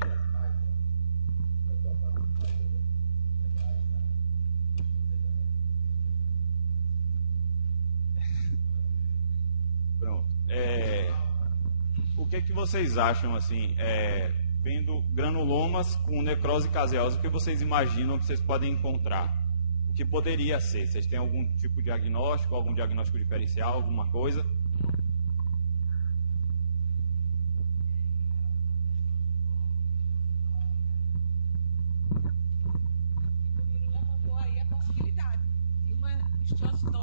Pronto. O que vocês acham, assim, vendo granulomas com necrose caseosa, o que vocês imaginam que vocês podem encontrar? O que poderia ser? Vocês têm algum tipo de diagnóstico, algum diagnóstico diferencial, alguma coisa?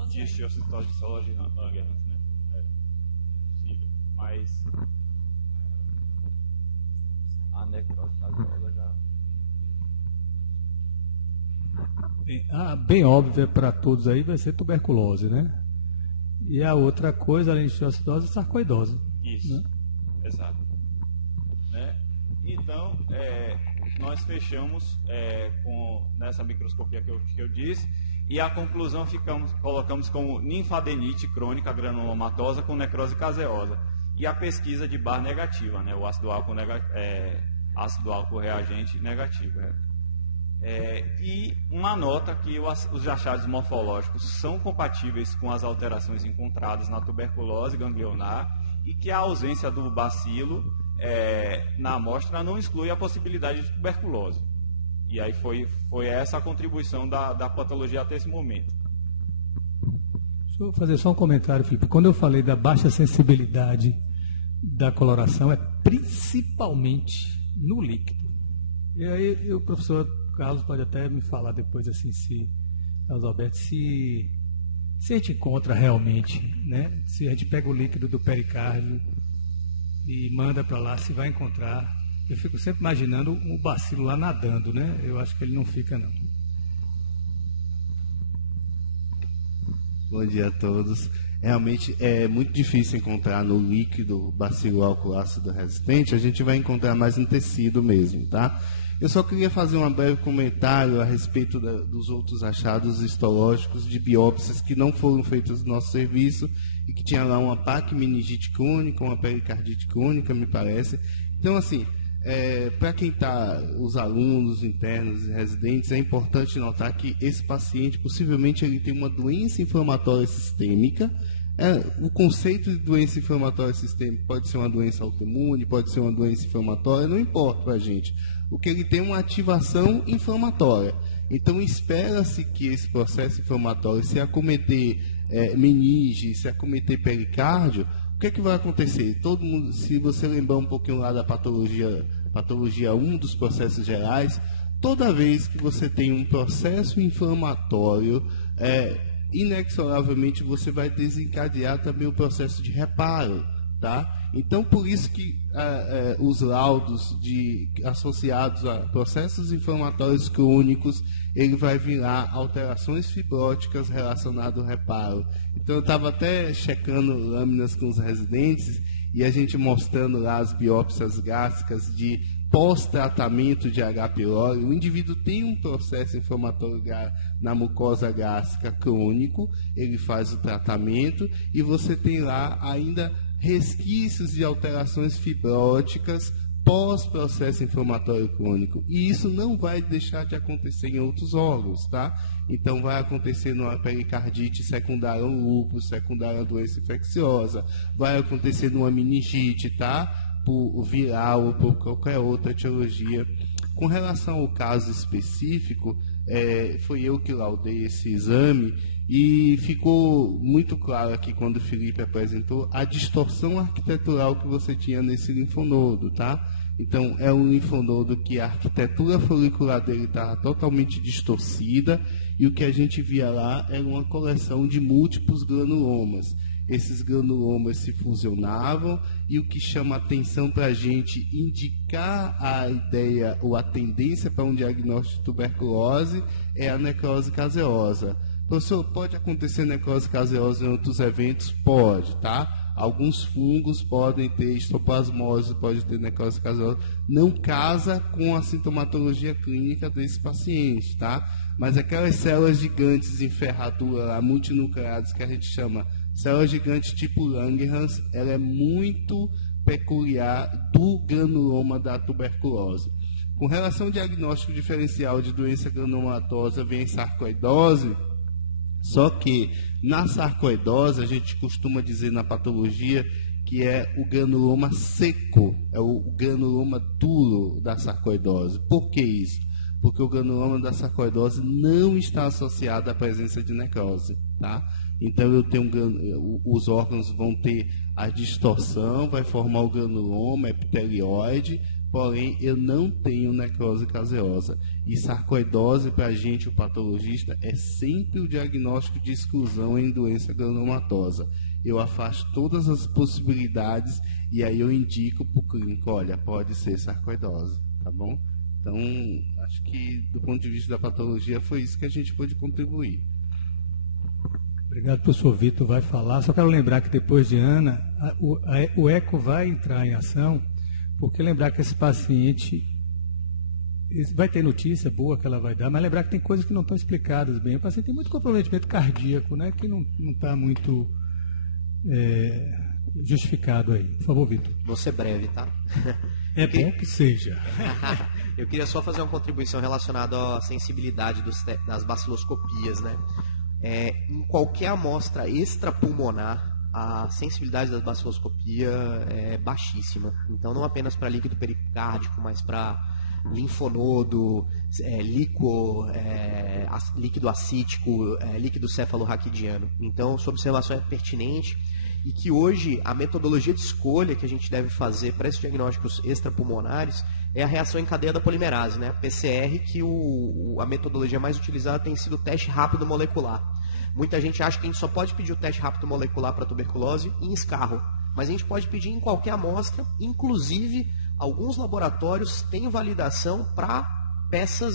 De osteocitose de células de Langerhans, né? Possível. Mas a necrose caseosa já... Bem óbvia para todos aí vai ser tuberculose, né? E a outra coisa, além de osteocitose, é sarcoidose. Isso, né? Exato. Né? Então, nós fechamos nessa microscopia que eu disse, e a conclusão colocamos como linfadenite crônica granulomatosa com necrose caseosa. E a pesquisa de Barr negativa, né? O ácido álcool reagente negativo. E uma nota que os achados morfológicos são compatíveis com as alterações encontradas na tuberculose ganglionar e que a ausência do bacilo na amostra não exclui a possibilidade de tuberculose. E aí foi essa a contribuição da patologia até esse momento. Deixa eu fazer só um comentário, Felipe. Quando eu falei da baixa sensibilidade da coloração, é principalmente no líquido. E aí o professor Carlos pode até me falar depois, assim, se Carlos Alberto, se a gente encontra realmente, né? Se a gente pega o líquido do pericárdio e manda para lá, se vai encontrar. Eu fico sempre imaginando um bacilo lá nadando, né? Eu acho que ele não fica, não. Bom dia a todos. Realmente é muito difícil encontrar no líquido bacilo alcoácido resistente, a gente vai encontrar mais no tecido mesmo, tá? Eu só queria fazer um breve comentário a respeito dos outros achados histológicos de biópsias que não foram feitas no nosso serviço e que tinha lá uma paquimeningite crônica, uma pericardite crônica, me parece. Então, assim, para quem está, os alunos internos e residentes, é importante notar que esse paciente, possivelmente, ele tem uma doença inflamatória sistêmica. O conceito de doença inflamatória sistêmica pode ser uma doença autoimune, pode ser uma doença inflamatória, não importa para a gente. O que ele tem é uma ativação inflamatória. Então, espera-se que esse processo inflamatório, se acometer meninge, se acometer pericárdio, o que é que vai acontecer? Todo mundo, se você lembrar um pouquinho lá da patologia 1 dos processos gerais, toda vez que você tem um processo inflamatório, inexoravelmente você vai desencadear também o processo de reparo, tá? Então, por isso que os laudos associados a processos inflamatórios crônicos, ele vai virar alterações fibróticas relacionadas ao reparo. Então, eu estava até checando lâminas com os residentes e a gente mostrando lá as biópsias gástricas de pós-tratamento de H. pylori. O indivíduo tem um processo inflamatório na mucosa gástrica crônico, ele faz o tratamento e você tem lá ainda resquícios de alterações fibróticas pós-processo inflamatório crônico. E isso não vai deixar de acontecer em outros órgãos, tá? Então, vai acontecer numa pericardite secundária ao lúpus, secundária à doença infecciosa, vai acontecer numa meningite, tá? Por viral ou por qualquer outra etiologia. Com relação ao caso específico, foi eu que laudei esse exame e ficou muito claro aqui quando o Felipe apresentou a distorção arquitetural que você tinha nesse linfonodo, tá? Então, é um linfonodo que a arquitetura folicular dele estava totalmente distorcida e o que a gente via lá era uma coleção de múltiplos granulomas. Esses granulomas se fusionavam e o que chama atenção para a gente indicar a ideia ou a tendência para um diagnóstico de tuberculose é a necrose caseosa. Professor, pode acontecer necrose caseosa em outros eventos? Pode, tá? Alguns fungos podem ter histoplasmose, pode ter necrose caseosa. Não casa com a sintomatologia clínica desse paciente, tá? Mas aquelas células gigantes em ferradura, multinucleadas, que a gente chama célula gigante tipo Langerhans, ela é muito peculiar do granuloma da tuberculose. Com relação ao diagnóstico diferencial de doença granulomatosa, vem a sarcoidose, só que na sarcoidose a gente costuma dizer na patologia que é o granuloma seco, é o granuloma duro da sarcoidose. Por que isso? Porque o granuloma da sarcoidose não está associado à presença de necrose, tá? Então, os órgãos vão ter a distorção, vai formar o granuloma epitelioide, porém, eu não tenho necrose caseosa. E sarcoidose, para a gente, o patologista, é sempre o diagnóstico de exclusão em doença granulomatosa. Eu afasto todas as possibilidades e aí eu indico para o clínico, olha, pode ser sarcoidose, tá bom? Então, acho que, do ponto de vista da patologia, foi isso que a gente pôde contribuir. Obrigado, professor Vitor, vai falar. Só quero lembrar que depois de Ana, o eco vai entrar em ação, porque lembrar que esse paciente vai ter notícia boa que ela vai dar, mas lembrar que tem coisas que não estão explicadas bem. O paciente tem muito comprometimento cardíaco, né, que não está muito justificado aí. Por favor, Vitor. Vou ser breve, tá? É bom que seja. Eu queria só fazer uma contribuição relacionada à sensibilidade das baciloscopias, né? Em qualquer amostra extrapulmonar, a sensibilidade da baciloscopia é baixíssima. Então, não apenas para líquido pericárdico, mas para linfonodo, líquido acítico, líquido cefalorraquidiano. Então, sua observação é pertinente e que hoje a metodologia de escolha que a gente deve fazer para esses diagnósticos extrapulmonares é a reação em cadeia da polimerase, né? A PCR, que a metodologia mais utilizada tem sido o teste rápido molecular. Muita gente acha que a gente só pode pedir o teste rápido molecular para tuberculose em escarro, mas a gente pode pedir em qualquer amostra, inclusive alguns laboratórios têm validação para peças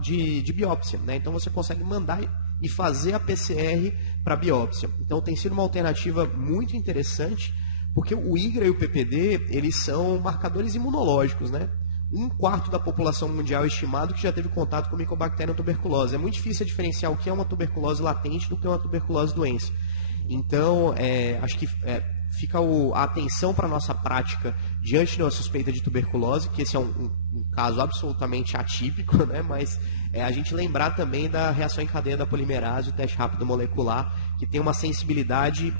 de biópsia, né? Então você consegue mandar e fazer a PCR para biópsia. Então tem sido uma alternativa muito interessante, porque o IGRA e o PPD, eles são marcadores imunológicos, né? 1/4 da população mundial é estimado que já teve contato com Mycobacterium tuberculose. É muito difícil diferenciar o que é uma tuberculose latente do que é uma tuberculose doença. Então, acho que fica a atenção para a nossa prática diante de uma suspeita de tuberculose, que esse é um caso absolutamente atípico, né? Mas a gente lembrar também da reação em cadeia da polimerase, o teste rápido molecular, que tem uma sensibilidade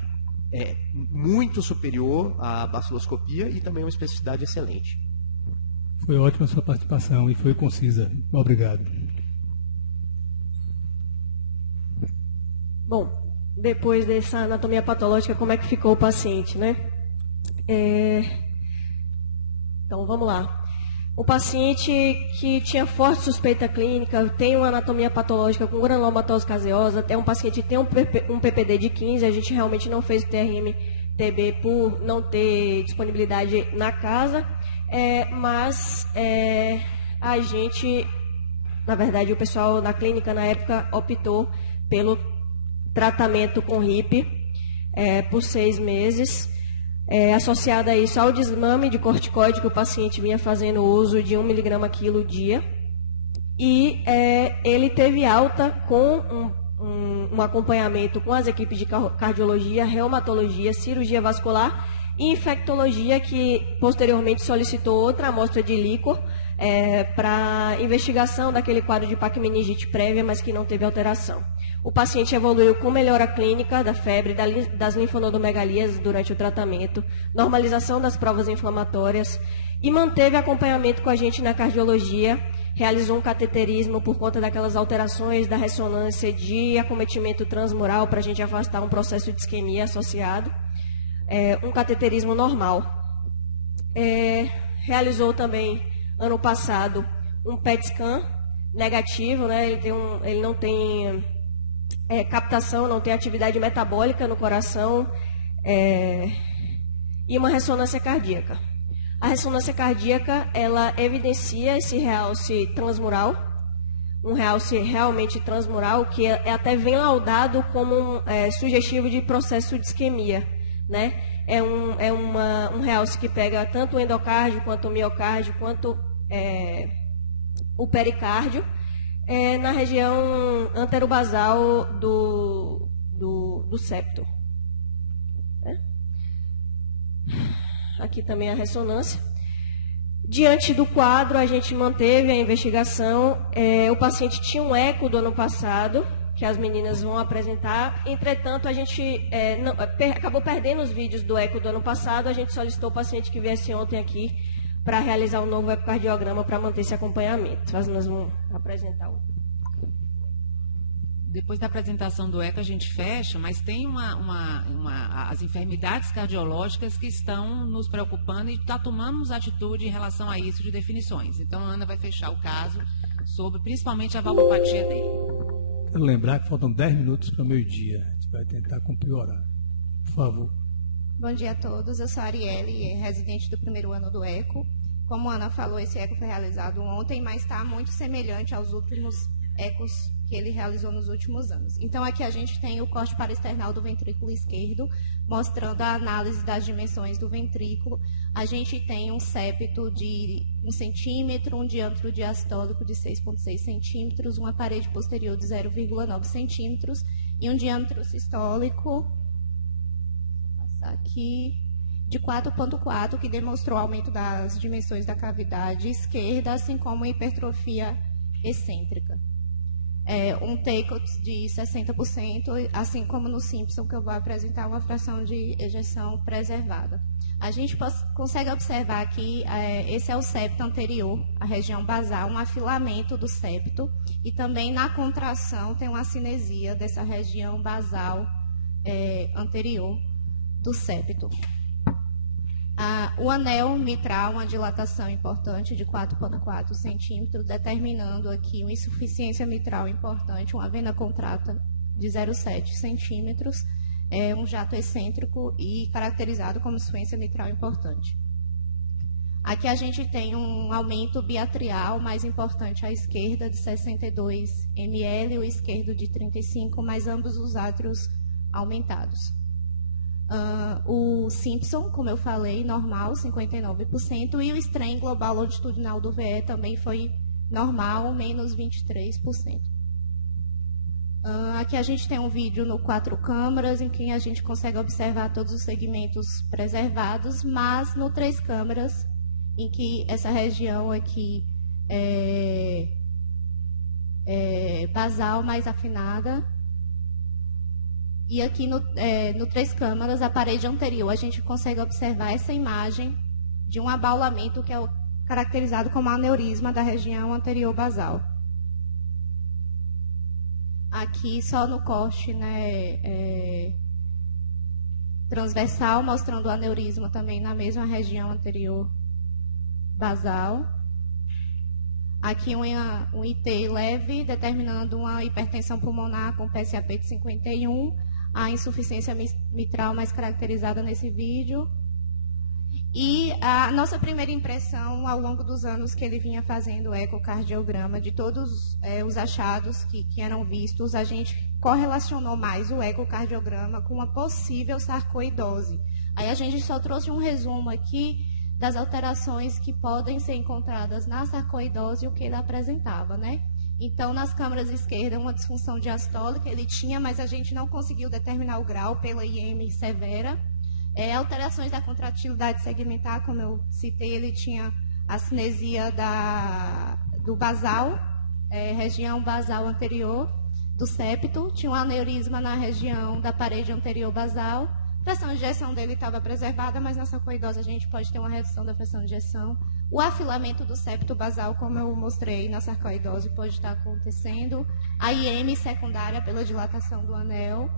muito superior à baciloscopia e também uma especificidade excelente. Foi ótima a sua participação e foi concisa. Obrigado. Bom, depois dessa anatomia patológica, como é que ficou o paciente, né? Então, vamos lá. O paciente que tinha forte suspeita clínica, tem uma anatomia patológica com granulomatose caseosa, é um paciente que tem um PPD de 15, a gente realmente não fez o TRM-TB por não ter disponibilidade na casa, mas a gente, na verdade, o pessoal da clínica na época optou pelo tratamento com RIP por 6 meses, associado a isso ao desmame de corticoide que o paciente vinha fazendo uso de 1 mg/kg dia. E ele teve alta com um acompanhamento com as equipes de cardiologia, reumatologia, cirurgia vascular e infectologia, que posteriormente solicitou outra amostra de líquor para investigação daquele quadro de paquimeningite prévia, mas que não teve alteração. O paciente evoluiu com melhora clínica da febre, das linfonodomegalias durante o tratamento, normalização das provas inflamatórias e manteve acompanhamento com a gente na cardiologia, realizou um cateterismo por conta daquelas alterações da ressonância de acometimento transmural para a gente afastar um processo de isquemia associado, um cateterismo normal. Realizou também, ano passado, um PET scan negativo, né? Ele não tem captação, não tem atividade metabólica no coração e uma ressonância cardíaca. A ressonância cardíaca, ela evidencia esse realce transmural, um realce realmente transmural, que até vem laudado como sugestivo de processo de isquemia, né? Um realce que pega tanto o endocárdio, quanto o miocárdio, quanto o pericárdio, na região anterobasal do septo. Aqui também a ressonância. Diante do quadro, a gente manteve a investigação. O paciente tinha um eco do ano passado, que as meninas vão apresentar. Entretanto, a gente acabou perdendo os vídeos do eco do ano passado. A gente solicitou o paciente que viesse ontem aqui para realizar um novo ecocardiograma para manter esse acompanhamento. Mas nós vamos apresentar o... Depois da apresentação do ECA, a gente fecha, mas tem as enfermidades cardiológicas que estão nos preocupando e tomamos atitude em relação a isso de definições. Então, a Ana vai fechar o caso sobre principalmente a valvopatia dele. Quero lembrar que faltam 10 minutos para o meio-dia. A gente vai tentar cumprir o horário. Por favor. Bom dia a todos. Eu sou a Arielle, residente do primeiro ano do ECO. Como a Ana falou, esse ECO foi realizado ontem, mas está muito semelhante aos últimos ECOs que ele realizou nos últimos anos. Então, aqui a gente tem o corte paraesternal do ventrículo esquerdo, mostrando a análise das dimensões do ventrículo. A gente tem um septo de 1 centímetro, um diâmetro diastólico de 6,6 centímetros, uma parede posterior de 0,9 centímetros e um diâmetro sistólico, vou passar aqui, de 4,4, que demonstrou aumento das dimensões da cavidade esquerda, assim como hipertrofia excêntrica. um take-out de 60%, assim como no Simpson, que eu vou apresentar uma fração de ejeção preservada. A gente consegue observar que esse é o septo anterior, a região basal, um afilamento do septo, e também na contração tem uma cinesia dessa região basal anterior do septo. O anel mitral, uma dilatação importante de 4,4 centímetros, determinando aqui uma insuficiência mitral importante, uma vena contrata de 0,7 centímetros, um jato excêntrico e caracterizado como insuficiência mitral importante. Aqui a gente tem um aumento biatrial mais importante à esquerda de 62 ml, o esquerdo de 35, mas ambos os átrios aumentados. O Simpson, como eu falei, normal, 59%, e o strain global longitudinal do VE também foi normal, menos 23%. Aqui a gente tem um vídeo no 4 câmaras, em que a gente consegue observar todos os segmentos preservados, mas no 3 câmaras, em que essa região aqui é basal mais afinada. E aqui no 3 câmaras, a parede anterior, a gente consegue observar essa imagem de um abaulamento que é caracterizado como aneurisma da região anterior basal. Aqui só no corte, né, transversal, mostrando o aneurisma também na mesma região anterior basal. Aqui um IT leve, determinando uma hipertensão pulmonar com PSAP de 51, a insuficiência mitral mais caracterizada nesse vídeo. E a nossa primeira impressão, ao longo dos anos que ele vinha fazendo o ecocardiograma, de todos os achados que eram vistos, a gente correlacionou mais o ecocardiograma com uma possível sarcoidose. Aí a gente só trouxe um resumo aqui das alterações que podem ser encontradas na sarcoidose e o que ele apresentava, né? Então, nas câmaras esquerdas, uma disfunção diastólica ele tinha, mas a gente não conseguiu determinar o grau pela IM severa. Alterações da contratilidade segmentar, como eu citei, ele tinha a cinesia do basal, região basal anterior do septo, tinha um aneurisma na região da parede anterior basal. A pressão de ejeção dele estava preservada, mas na sarcoidose a gente pode ter uma redução da pressão de ejeção. O afilamento do septo basal, como eu mostrei na sarcoidose, pode estar acontecendo. A IM secundária pela dilatação do anel.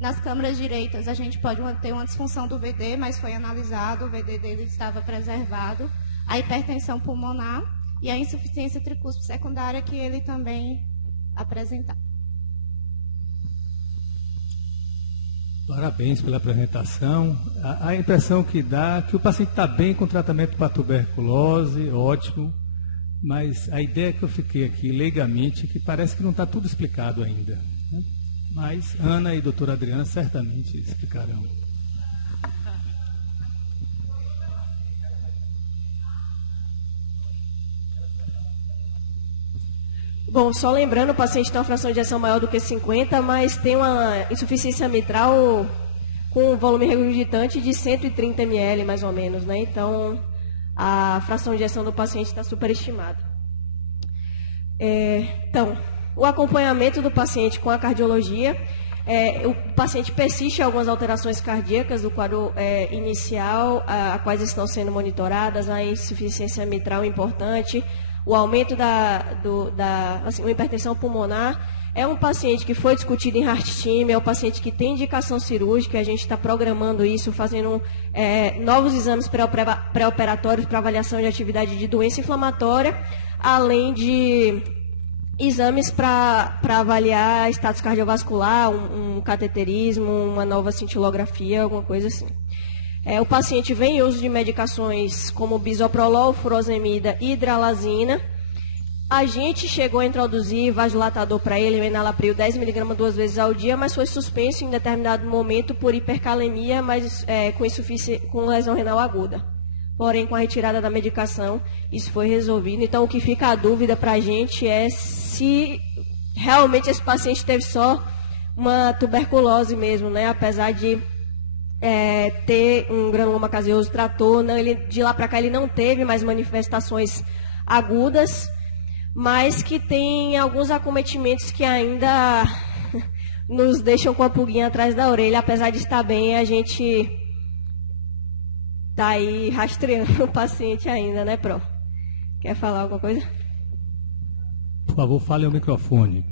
Nas câmaras direitas, a gente pode ter uma disfunção do VD, mas foi analisado, o VD dele estava preservado. A hipertensão pulmonar e a insuficiência tricúspide secundária, que ele também apresentava. Parabéns pela apresentação. A impressão que dá é que o paciente está bem com tratamento para tuberculose, ótimo, mas a ideia que eu fiquei aqui, leigamente, é que parece que não está tudo explicado ainda, né? Mas Ana e a doutora Adriana certamente explicarão. Bom, só lembrando, o paciente tem uma fração de ejeção maior do que 50, mas tem uma insuficiência mitral com um volume regurgitante de 130 ml, mais ou menos, né? Então, a fração de ejeção do paciente está superestimada. Então, o acompanhamento do paciente com a cardiologia, o paciente persiste em algumas alterações cardíacas do quadro inicial, a quais estão sendo monitoradas, a insuficiência mitral importante, o aumento uma hipertensão pulmonar. É um paciente que foi discutido em heart team, é um paciente que tem indicação cirúrgica, a gente está programando isso, fazendo novos exames pré-operatórios para avaliação de atividade de doença inflamatória, além de exames para avaliar status cardiovascular, um cateterismo, uma nova cintilografia, alguma coisa assim. O paciente vem em uso de medicações como bisoprolol, furosemida e hidralazina. A gente chegou a introduzir vasodilatador para ele, o enalapril 10 mg 2 vezes ao dia, mas foi suspenso em determinado momento por hipercalemia, mas com lesão renal aguda. Porém, com a retirada da medicação, isso foi resolvido. Então, o que fica a dúvida para a gente é se realmente esse paciente teve só uma tuberculose mesmo, né? Apesar de ter um granuloma caseoso trator, de lá para cá ele não teve mais manifestações agudas, mas que tem alguns acometimentos que ainda nos deixam com a pulguinha atrás da orelha. Apesar de estar bem, a gente está aí rastreando o paciente ainda, né, Pro? Quer falar alguma coisa? Por favor, fale ao microfone.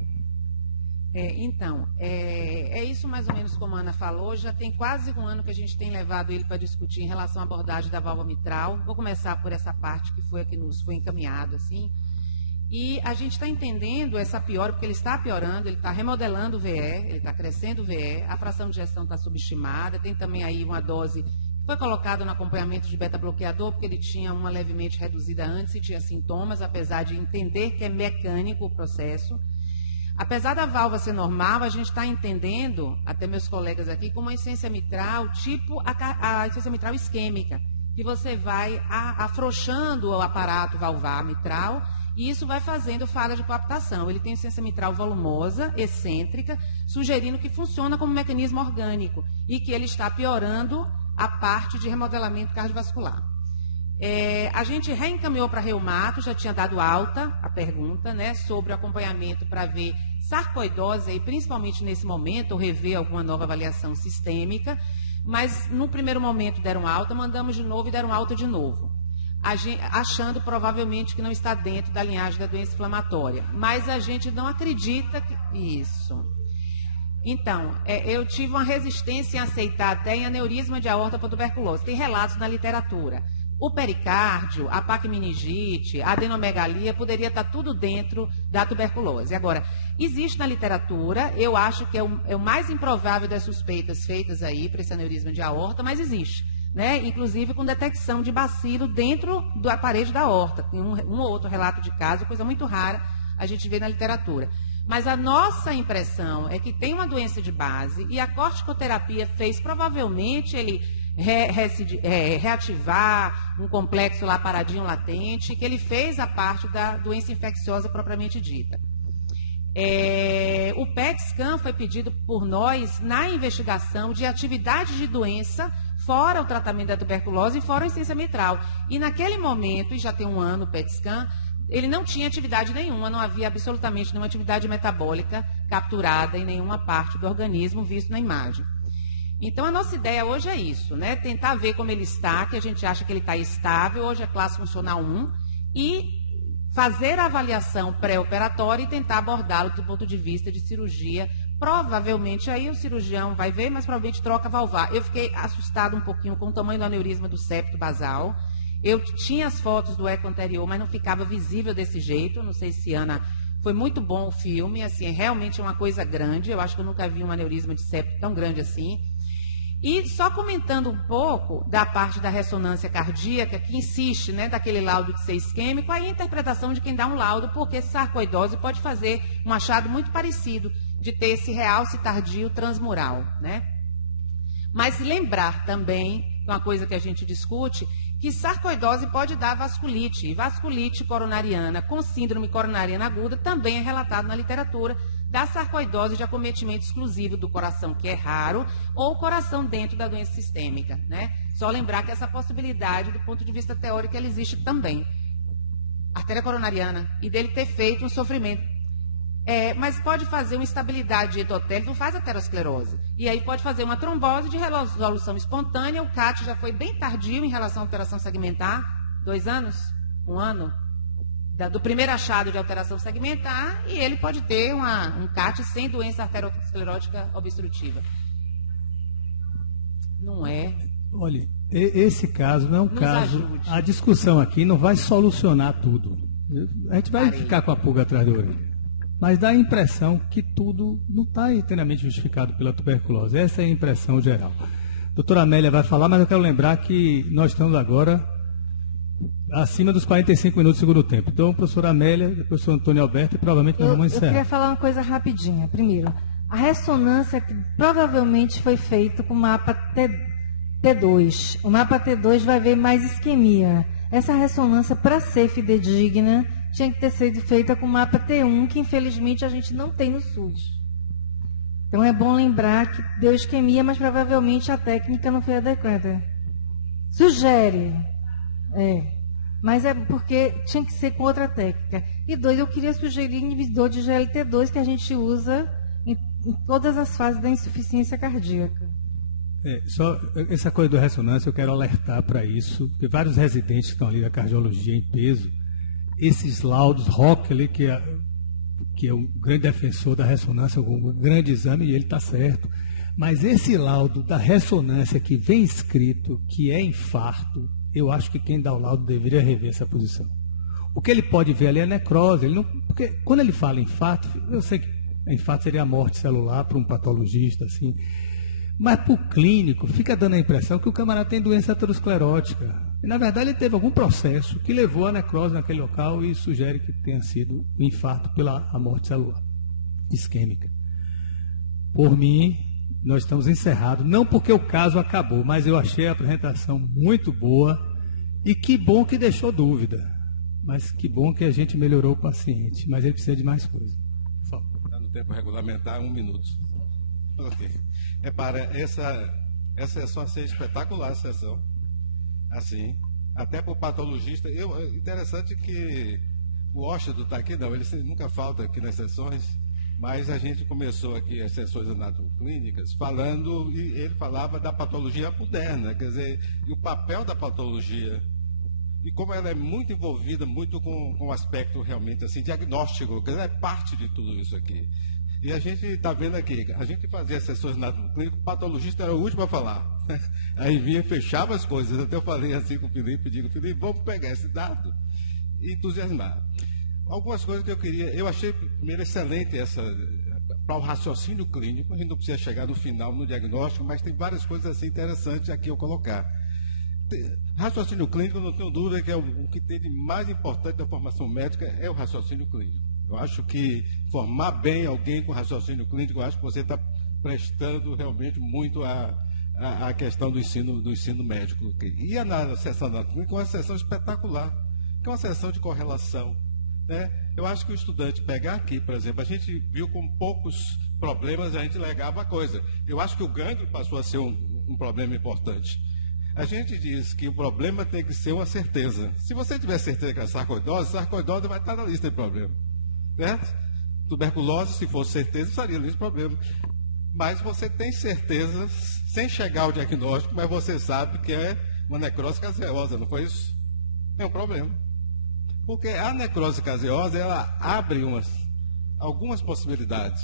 Então, é isso mais ou menos como a Ana falou. Já tem quase um ano que a gente tem levado ele para discutir em relação à abordagem da válvula mitral. Vou começar por essa parte que foi a que nos foi encaminhado, assim. E a gente está entendendo essa piora, porque ele está piorando, ele está remodelando o VE, ele está crescendo o VE, a fração de gestão está subestimada, tem também aí uma dose que foi colocada no acompanhamento de beta-bloqueador, porque ele tinha uma levemente reduzida antes e tinha sintomas, apesar de entender que é mecânico o processo. Apesar da válvula ser normal, a gente está entendendo, até meus colegas aqui, como a insuficiência mitral, tipo a insuficiência mitral isquêmica, que você vai afrouxando o aparato valvar mitral, e isso vai fazendo falha de coaptação. Ele tem insuficiência mitral volumosa, excêntrica, sugerindo que funciona como mecanismo orgânico e que ele está piorando a parte de remodelamento cardiovascular. A gente reencaminhou para reumato, já tinha dado alta a pergunta, né, sobre o acompanhamento para ver sarcoidose, e principalmente nesse momento, ou rever alguma nova avaliação sistêmica, mas no primeiro momento deram alta, mandamos de novo e deram alta de novo, achando provavelmente que não está dentro da linhagem da doença inflamatória. Mas a gente não acredita que... Isso. Então, eu tive uma resistência em aceitar até em aneurisma de aorta por tuberculose. Tem relatos na literatura. O pericárdio, a paquimeningite, a adenomegalia, poderia estar tudo dentro da tuberculose. Agora, existe na literatura, eu acho que é o mais improvável das suspeitas feitas aí para esse aneurisma de aorta, mas existe, né? Inclusive com detecção de bacilo dentro da parede da aorta. Tem um ou outro relato de caso, coisa muito rara, a gente vê na literatura. Mas a nossa impressão é que tem uma doença de base e a corticoterapia fez provavelmente ele reativar um complexo lá paradinho latente, que ele fez a parte da doença infecciosa propriamente dita. O PET-scan foi pedido por nós na investigação de atividade de doença fora o tratamento da tuberculose e fora a insuficiência mitral. E naquele momento, e já tem um ano o PET-scan, ele não tinha atividade nenhuma, não havia absolutamente nenhuma atividade metabólica capturada em nenhuma parte do organismo visto na imagem. Então, a nossa ideia hoje é isso, né? Tentar ver como ele está, que a gente acha que ele está estável, hoje é classe funcional 1, e fazer a avaliação pré-operatória e tentar abordá-lo do ponto de vista de cirurgia. Provavelmente, aí o cirurgião vai ver, mas provavelmente troca valvar. Eu fiquei assustado um pouquinho com o tamanho do aneurisma do septo basal. Eu tinha as fotos do eco anterior, mas não ficava visível desse jeito. Não sei se, Ana, foi muito bom o filme, assim, é realmente uma coisa grande. Eu acho que eu nunca vi um aneurisma de septo tão grande assim. E só comentando um pouco da parte da ressonância cardíaca, que insiste, né, daquele laudo de ser isquêmico, aí a interpretação de quem dá um laudo, porque sarcoidose pode fazer um achado muito parecido de ter esse realce tardio transmural, né? Mas lembrar também, uma coisa que a gente discute, que sarcoidose pode dar vasculite, e vasculite coronariana com síndrome coronariana aguda também é relatado na literatura, da sarcoidose de acometimento exclusivo do coração, que é raro, ou coração dentro da doença sistêmica, né? Só lembrar que essa possibilidade, do ponto de vista teórico, ela existe também. Artéria coronariana, e dele ter feito um sofrimento. Mas pode fazer uma instabilidade de endotélio, não faz aterosclerose. E aí pode fazer uma trombose de resolução espontânea. O CAT já foi bem tardio em relação à alteração segmentar, 2 anos, 1 ano, do primeiro achado de alteração segmentar, e ele pode ter um CAT sem doença arteriosclerótica obstrutiva. Não é? Olha, esse caso não é um caso... Ajude. A discussão aqui não vai solucionar tudo. A gente vai ficar com a pulga atrás da orelha. Mas dá a impressão que tudo não está inteiramente justificado pela tuberculose. Essa é a impressão geral. A doutora Amélia vai falar, mas eu quero lembrar que nós estamos agora acima dos 45 minutos do segundo tempo. Então, professora Amélia, depois o professor Antônio Alberto, e provavelmente nós vamos encerrar. Eu queria falar uma coisa rapidinha. Primeiro, a ressonância que provavelmente foi feita com o mapa T2. O mapa T2 vai ver mais isquemia. Essa ressonância, para ser fidedigna, tinha que ter sido feita com o mapa T1, que infelizmente a gente não tem no SUS. Então é bom lembrar que deu isquemia, mas provavelmente a técnica não foi adequada. Sugere. Mas é porque tinha que ser com outra técnica. E 2, eu queria sugerir inibidor de GLT2 que a gente usa em todas as fases da insuficiência cardíaca. Só essa coisa do ressonância, eu quero alertar para isso, porque vários residentes que estão ali da cardiologia em peso, esses laudos, Rockley, que é um grande defensor da ressonância, um grande exame, e ele está certo, mas esse laudo da ressonância que vem escrito, que é infarto, eu acho que quem dá o laudo deveria rever essa posição. O que ele pode ver ali é necrose, porque quando ele fala infarto, eu sei que infarto seria a morte celular para um patologista, assim, mas para o clínico fica dando a impressão que o camarada tem doença aterosclerótica. E, na verdade, ele teve algum processo que levou à necrose naquele local e sugere que tenha sido o infarto pela a morte celular isquêmica. Por mim, nós estamos encerrados, não porque o caso acabou, mas eu achei a apresentação muito boa e que bom que deixou dúvida. Mas que bom que a gente melhorou o paciente, mas ele precisa de mais coisa. Está no tempo regulamentar, 1 minuto. Ok. Repara, essa sessão achei espetacular, a sessão. Assim, até para o patologista. Interessante que o Óxido está aqui, não, ele nunca falta aqui nas sessões, mas a gente começou aqui as sessões anatomoclínicas falando, e ele falava da patologia moderna, quer dizer, e o papel da patologia, e como ela é muito envolvida, muito com o aspecto realmente assim, diagnóstico, quer dizer, é parte de tudo isso aqui. E a gente está vendo aqui, a gente fazia sessões anatomoclínicas, o patologista era o último a falar. Aí vinha e fechava as coisas. Até eu falei assim com o Felipe, digo, Felipe, vamos pegar esse dado e entusiasmar. Algumas coisas que eu achei primeiro excelente essa, para o raciocínio clínico, a gente não precisa chegar no final, no diagnóstico, mas tem várias coisas assim interessantes aqui eu colocar. Raciocínio clínico, não tenho dúvida que é o que tem de mais importante da formação médica é o raciocínio clínico. Eu acho que formar bem alguém com raciocínio clínico, eu acho que você está prestando realmente muito a questão do ensino médico. E a sessão anatomiclínica é uma sessão espetacular, que é uma sessão de correlação. Né? Eu acho que o estudante pegar aqui, por exemplo, a gente viu com poucos problemas, a gente legava a coisa. Eu acho que o gânglio passou a ser um problema importante. A gente diz que o problema tem que ser uma certeza. Se você tiver certeza que é sarcoidose vai estar na lista de problema. Certo? Tuberculose, se fosse certeza, estaria nesse problema. Mas você tem certeza, sem chegar ao diagnóstico, mas você sabe que é uma necrose caseosa, não foi isso? É um problema. Porque a necrose caseosa, ela abre algumas possibilidades.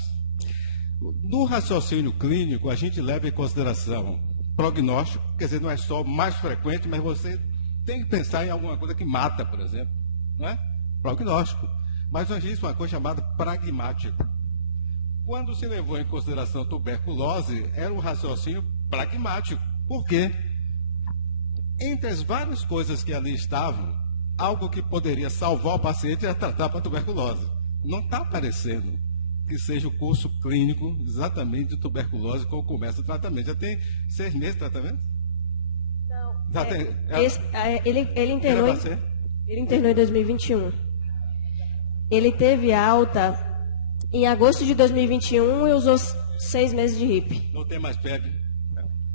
No raciocínio clínico, a gente leva em consideração prognóstico, quer dizer, não é só o mais frequente, mas você tem que pensar em alguma coisa que mata, por exemplo. Não é? Prognóstico. Mas nós existe uma coisa chamada pragmático. Quando se levou em consideração tuberculose, era um raciocínio pragmático. Por quê? Entre as várias coisas que ali estavam, algo que poderia salvar o paciente era tratar para tuberculose. Não está aparecendo que seja o curso clínico exatamente de tuberculose como começa o tratamento. Já tem 6 meses de tratamento? Não. Já tem, ele internou em 2021. Ele teve alta em agosto de 2021 e usou 6 meses de RIP. Não tem mais febre.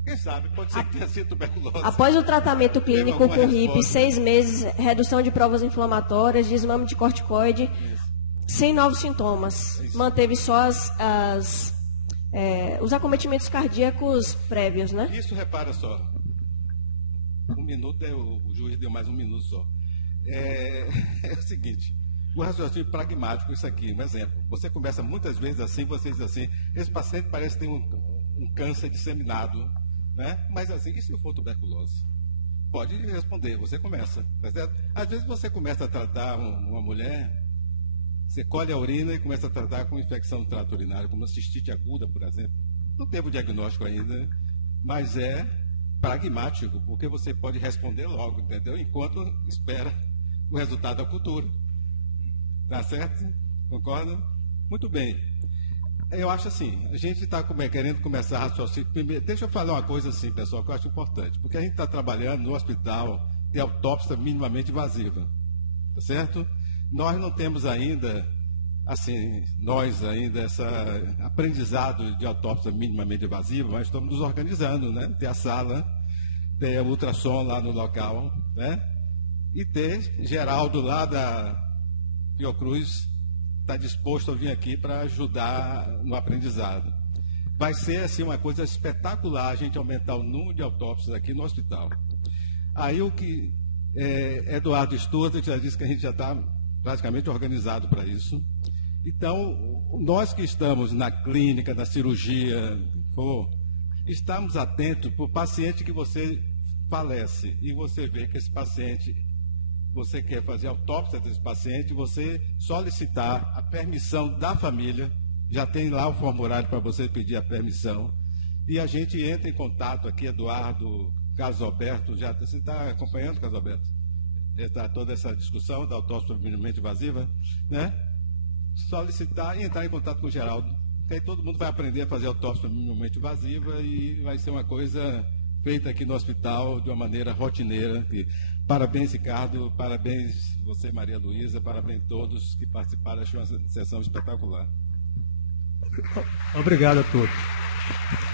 Quem sabe, pode ser que tenha sido tuberculose. Após o tratamento clínico com RIP, 6 meses, redução de provas inflamatórias, desmame de corticoide, sem novos sintomas. Isso. Manteve só os acometimentos cardíacos prévios, né? Isso, repara só. 1 minuto, o juiz deu mais 1 minuto só. É o seguinte. O raciocínio pragmático, isso aqui, um exemplo. Você conversa muitas vezes assim, você diz assim, esse paciente parece ter um câncer disseminado, né? Mas assim, e se for tuberculose? Pode responder, você começa, tá certo? Às vezes você começa a tratar uma mulher, você colhe a urina e começa a tratar com infecção do trato urinário, como uma cistite aguda, por exemplo. Não teve o diagnóstico ainda, mas é pragmático, porque você pode responder logo, entendeu? Enquanto espera o resultado da cultura. Tá certo? Concorda? Muito bem. Eu acho assim, a gente está querendo começar a raciocínio. Primeiro, deixa eu falar uma coisa assim, pessoal, que eu acho importante. Porque a gente está trabalhando no hospital de autópsia minimamente invasiva. Tá certo? Nós não temos ainda, esse aprendizado de autópsia minimamente invasiva, mas estamos nos organizando, né? Tem a sala, tem o ultrassom lá no local, né? e ter Geraldo lá da Fiocruz está disposto a vir aqui para ajudar no aprendizado. Vai ser assim uma coisa espetacular a gente aumentar o número de autópsias aqui no hospital. Aí o que Eduardo Sturza já disse que a gente já está praticamente organizado para isso. Então, nós que estamos na clínica, na cirurgia, estamos atentos para o paciente que você falece e você vê que esse paciente, você quer fazer autópsia desse paciente, você solicitar a permissão da família, já tem lá o formulário para você pedir a permissão, e a gente entra em contato aqui, Eduardo, Carlos Alberto, você está acompanhando, Carlos Alberto? Está toda essa discussão da autópsia minimamente invasiva, né? Solicitar e entrar em contato com o Geraldo, que aí todo mundo vai aprender a fazer autópsia minimamente invasiva e vai ser uma coisa feita aqui no hospital de uma maneira rotineira. Parabéns, Ricardo, parabéns você, Maria Luísa, parabéns a todos que participaram, achei uma sessão espetacular. Obrigado a todos.